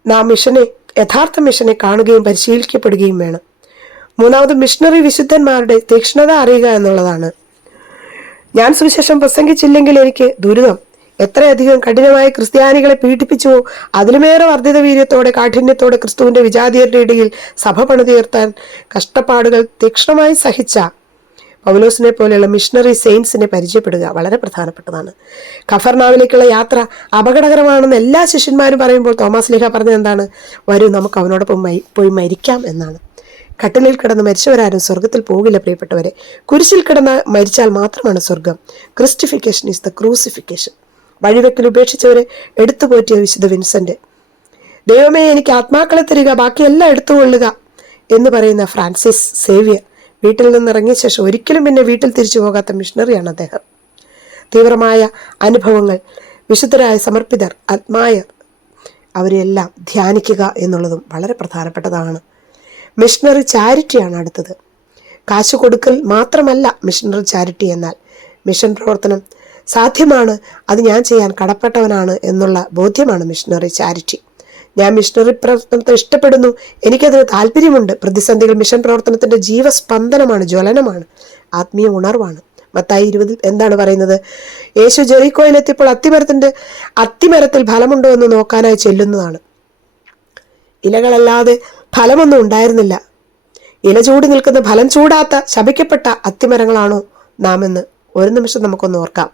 നാം യഥാർത്ഥ മിഷനെ കാണുകയും പരിശീലിക്കപ്പെടുകയും വേണം. 3ാമത്, മിഷണറി വിശുദ്ധന്മാരുടെ തീക്ഷ്ണത അറിയുക എന്നുള്ളതാണ്. ഞാൻ സുവിശേഷം പ്രസംഗിച്ചില്ലെങ്കിൽ എനിക്ക് ദുരിതം. എത്രയധികം കഠിനമായി ക്രിസ്ത്യാനികളെ പീഡിപ്പിച്ചുവോ അതിലുമേറെ വർദ്ധിത വീര്യത്തോടെ കാഠിന്യത്തോടെ ക്രിസ്തുവിന്റെ വിജാതിയരുടെ ഇടയിൽ സഭ പണിതുയർത്താൻ കഷ്ടപ്പാടുകൾ തീക്ഷ്ണമായി സഹിച്ച പൗലോസിനെ പോലെയുള്ള മിഷണറി സെയിൻസിനെ പരിചയപ്പെടുക വളരെ പ്രധാനപ്പെട്ടതാണ്. കഫർനാവിലേക്കുള്ള യാത്ര അപകടകരമാണെന്ന് എല്ലാ ശിഷ്യന്മാരും പറയുമ്പോൾ തോമാസ് ലീഹ പറഞ്ഞത് എന്താണ്? വരൂ, നമുക്ക് അവനോടൊപ്പം പോയി മരിക്കാം എന്നാണ്. കട്ടിലിൽ കിടന്ന് മരിച്ചവരാരും സ്വർഗത്തിൽ പോകില്ല പ്രിയപ്പെട്ടവരെ. കുരിശിൽ കിടന്ന് മരിച്ചാൽ മാത്രമാണ് സ്വർഗം. ക്രിസ്റ്റിഫിക്കേഷൻ ഈസ് ദ ക്രൂസിഫിക്കേഷൻ. വഴിവെക്കൽ ഉപേക്ഷിച്ചവരെ എടുത്തുപോറ്റിയ വിശുദ്ധ വിൻസെന്റ്. ദൈവമേ, എനിക്ക് ആത്മാക്കളെ തരിക, ബാക്കിയെല്ലാം എടുത്തുകൊള്ളുക എന്ന് പറയുന്ന ഫ്രാൻസിസ് സേവിയർ. വീട്ടിൽ നിന്നിറങ്ങിയ ശേഷം ഒരിക്കലും പിന്നെ വീട്ടിൽ തിരിച്ചു പോകാത്ത മിഷണറിയാണ് അദ്ദേഹം. തീവ്രമായ അനുഭവങ്ങൾ, വിശുദ്ധരായ സമർപ്പിതർ, ആത്മായർ, അവരെല്ലാം ധ്യാനിക്കുക എന്നുള്ളതും വളരെ പ്രധാനപ്പെട്ടതാണ്. മിഷണറി ചാരിറ്റിയാണ് അടുത്തത്. കാശ് കൊടുക്കൽ മാത്രമല്ല മിഷണറി ചാരിറ്റി. എന്നാൽ മിഷൻ പ്രവർത്തനം സാധ്യമാണ്, അത് ഞാൻ ചെയ്യാൻ കടപ്പെട്ടവനാണ് എന്നുള്ള ബോധ്യമാണ് മിഷണറി ചാരിറ്റി. ഞാൻ മിഷണറി പ്രവർത്തനത്തെ ഇഷ്ടപ്പെടുന്നു, എനിക്കതിന് താല്പര്യമുണ്ട്. പ്രതിസന്ധികൾ മിഷൻ പ്രവർത്തനത്തിന്റെ ജീവസ്പന്ദനമാണ്, ജ്വലനമാണ്, ആത്മീയ ഉണർവാണ്. മത്തായി 20 എന്താണ് പറയുന്നത്? യേശു ജെറിക്കോയിലെത്തിയപ്പോൾ അത്തിമരത്തിൽ ഫലമുണ്ടോ എന്ന് നോക്കാനായി ചെല്ലുന്നതാണ്. ഇലകളല്ലാതെ ഫലമൊന്നും ഉണ്ടായിരുന്നില്ല. ഇല ചൂടി നിൽക്കുന്ന ഫലം ചൂടാത്ത ശപിക്കപ്പെട്ട അത്തിമരങ്ങളാണോ നാം എന്ന് ഒരു നിമിഷം നമുക്കൊന്ന് ഓർക്കാം.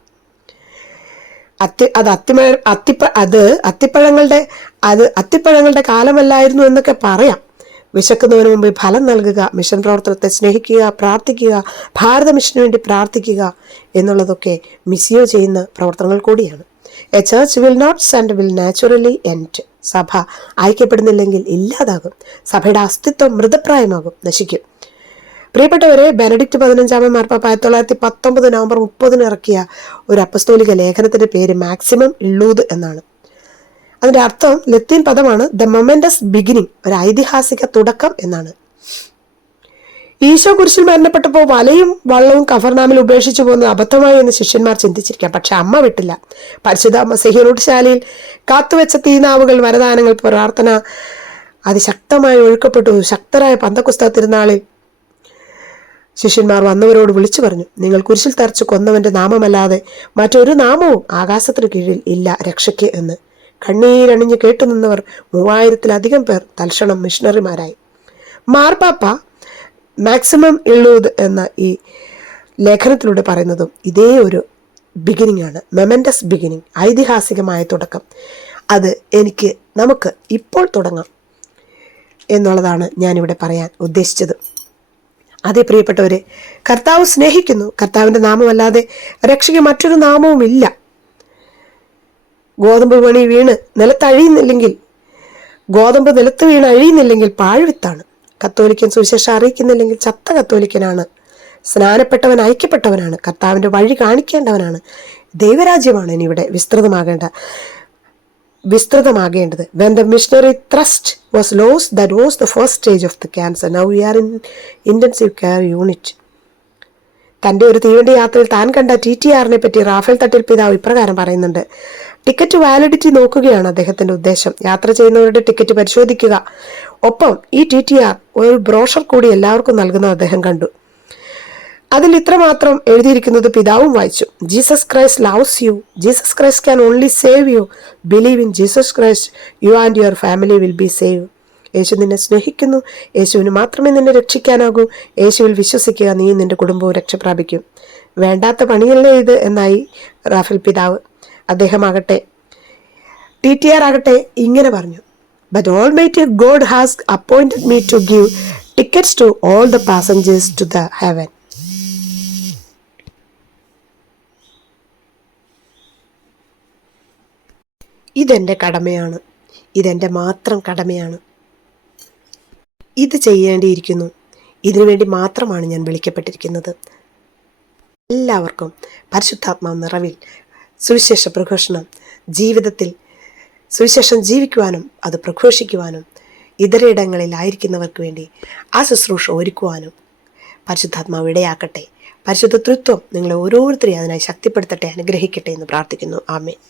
അത്തിപ്പഴങ്ങളുടെ കാലമല്ലായിരുന്നു എന്നൊക്കെ പറയാം. വിശക്കുന്നതിന് മുമ്പ് ഫലം നൽകുക, മിഷൻ പ്രവർത്തനത്തെ സ്നേഹിക്കുക, പ്രാർത്ഥിക്കുക, ഭാരത മിഷന് വേണ്ടി പ്രാർത്ഥിക്കുക എന്നുള്ളതൊക്കെ മിസിയോ ചെയ്യുന്ന പ്രവർത്തനങ്ങൾ കൂടിയാണ്. A church will not send will naturally end. സഭ ഐക്യപ്പെടുന്നില്ലെങ്കിൽ ഇല്ലാതാകും. സഭയുടെ അസ്തിത്വം മൃതപ്രായമാകും, നശിക്കും. പ്രിയപ്പെട്ടവരെ, ബെനഡിക്റ്റ് 15 മാർപ്പാപ്പ 1919 നവംബർ 30 ഇറക്കിയ ഒരു അപ്പസ്തോലിക ലേഖനത്തിന്റെ പേര് മാക്സിമം ഇള്ളൂദ് എന്നാണ്. അതിന്റെ അർത്ഥം ലത്തീൻ പദമാണ് ദ മൊമെന്റസ് ബിഗിനിങ്, ഒരു ഐതിഹാസിക തുടക്കം എന്നാണ്. ഈശോ കുരിശിൽ മരണപ്പെട്ടപ്പോൾ വലയും വള്ളവും കഫർനാമിൽ ഉപേക്ഷിച്ചു പോകുന്നത് അബദ്ധമായി എന്ന് ശിഷ്യന്മാർ ചിന്തിച്ചിരിക്കാം. പക്ഷെ അമ്മ വിട്ടില്ല. പരിശുദ്ധ അമ്മ സെഹിറൂട്ട്ശാലയിൽ കാത്തുവെച്ച തീനാവുകൾ, വരദാനങ്ങൾ, പ്രാർത്ഥന അതിശക്തമായി ഒഴുക്കപ്പെട്ടു. ശക്തരായ പന്തക്കുസ്ത തിരുനാളിൽ ശിഷ്യന്മാർ വന്നവരോട് വിളിച്ചു പറഞ്ഞു, നിങ്ങൾ കുരിശിൽ തറച്ചു കൊന്നവന്റെ നാമമല്ലാതെ മറ്റൊരു നാമവും ആകാശത്തിന് കീഴിൽ ഇല്ല രക്ഷയ്ക്ക് എന്ന്. കണ്ണീരണിഞ്ഞ് കേട്ടുനിന്നവർ 3000-ലധികം പേർ തൽക്ഷണം മിഷണറിമാരായി. മാർപ്പാപ്പ മാക്സിമം ഇള്ളൂദ് എന്ന ഈ ലേഖനത്തിലൂടെ പറയുന്നതും ഇതേ ഒരു ബിഗിനിങ് ആണ്, മെമൻറ്റസ് ബിഗിനിങ്, ഐതിഹാസികമായ തുടക്കം. അത് നമുക്ക് ഇപ്പോൾ തുടങ്ങാം എന്നുള്ളതാണ് ഞാനിവിടെ പറയാൻ ഉദ്ദേശിച്ചത്. അതേ പ്രിയപ്പെട്ടവരെ, കർത്താവ് സ്നേഹിക്കുന്നു. കർത്താവിൻ്റെ നാമമല്ലാതെ രക്ഷയ്ക്ക് മറ്റൊരു നാമവും ഇല്ല. ഗോതമ്പ് മണി വീണ് നിലത്തഴിയുന്നില്ലെങ്കിൽ, ഗോതമ്പ് നിലത്ത് വീണ് അഴിയുന്നില്ലെങ്കിൽ പാഴ്വിത്താണ്. കത്തോലിക്കൻ സുവിശേഷം അറിയിക്കുന്നില്ലെങ്കിൽ ചത്ത കത്തോലിക്കനാണ്. സ്നാനപ്പെട്ടവൻ ഐക്യപ്പെട്ടവനാണ്. കർത്താവിൻ്റെ വഴി കാണിക്കേണ്ടവനാണ്. ദൈവരാജ്യമാണ് ഇനി ഇവിടെ വിസ്തൃതമാകേണ്ടത്. When the missionary thrust was lost, that was the first stage of the cancer. Now we are in intensive care unit. തൻ്റെ ഒരു തീവണ്ടി യാത്രയിൽ താൻ കണ്ട TTRനെ പറ്റി റാഫേൽ തട്ടിൽ പിതാവ് ഇപ്രകാരം പറയുന്നുണ്ട്. ടിക്കറ്റ് വാലിഡിറ്റി നോക്കുകയാണ് അദ്ദേഹത്തിൻ്റെ ഉദ്ദേശം. യാത്ര ചെയ്യുന്നവരുടെ ടിക്കറ്റ് പരിശോധിക്കുക. ഒപ്പം ഈ TTR ഒരു ബ്രോഷർ കൂടി എല്ലാവർക്കും നൽകുന്നത് അദ്ദേഹം കണ്ടു. അതിൽ ഇത്രമാത്രം എഴുതിയിരിക്കുന്നത് പിതാവും വായിച്ചു. Jesus Christ loves you. Jesus Christ can only save you. Believe in Jesus Christ, you and your family will be save. യേശു നിന്നെ സ്നേഹിക്കുന്നു. യേശുവിന് മാത്രമേ നിന്നെ രക്ഷിക്കാനാകൂ. യേശുവിൽ വിശ്വസിക്കുക, നീയും നിന്റെ കുടുംബവും രക്ഷപ്രാപിക്കും. വേണ്ടാത്ത പണിയല്ലേ ഇത് എന്നായി റാഫേൽ പിതാവ്. അദ്ദേഹമാകട്ടെ, TTR ആകട്ടെ ഇങ്ങനെ പറഞ്ഞു, But Almighty God has appointed me to give tickets to all the passengers to the heaven. ഇതെൻ്റെ കടമയാണ്. ഇതെൻ്റെ മാത്രം കടമയാണ്. ഇത് ചെയ്യേണ്ടിയിരിക്കുന്നു. ഇതിനുവേണ്ടി മാത്രമാണ് ഞാൻ വിളിക്കപ്പെട്ടിരിക്കുന്നത്. എല്ലാവർക്കും പരിശുദ്ധാത്മാവ് നിറവിൽ സുവിശേഷ പ്രഘോഷണം, ജീവിതത്തിൽ സുവിശേഷം ജീവിക്കുവാനും അത് പ്രഘോഷിക്കുവാനും ഇതരയിടങ്ങളിലായിരിക്കുന്നവർക്ക് വേണ്ടി ആ ശുശ്രൂഷ ഒരുക്കുവാനും പരിശുദ്ധാത്മാവ് ഇടയാക്കട്ടെ. പരിശുദ്ധ തൃത്വം നിങ്ങളെ ഓരോരുത്തരെയും അതിനായി ശക്തിപ്പെടുത്തട്ടെ, അനുഗ്രഹിക്കട്ടെ എന്ന് പ്രാർത്ഥിക്കുന്നു. ആമേൻ.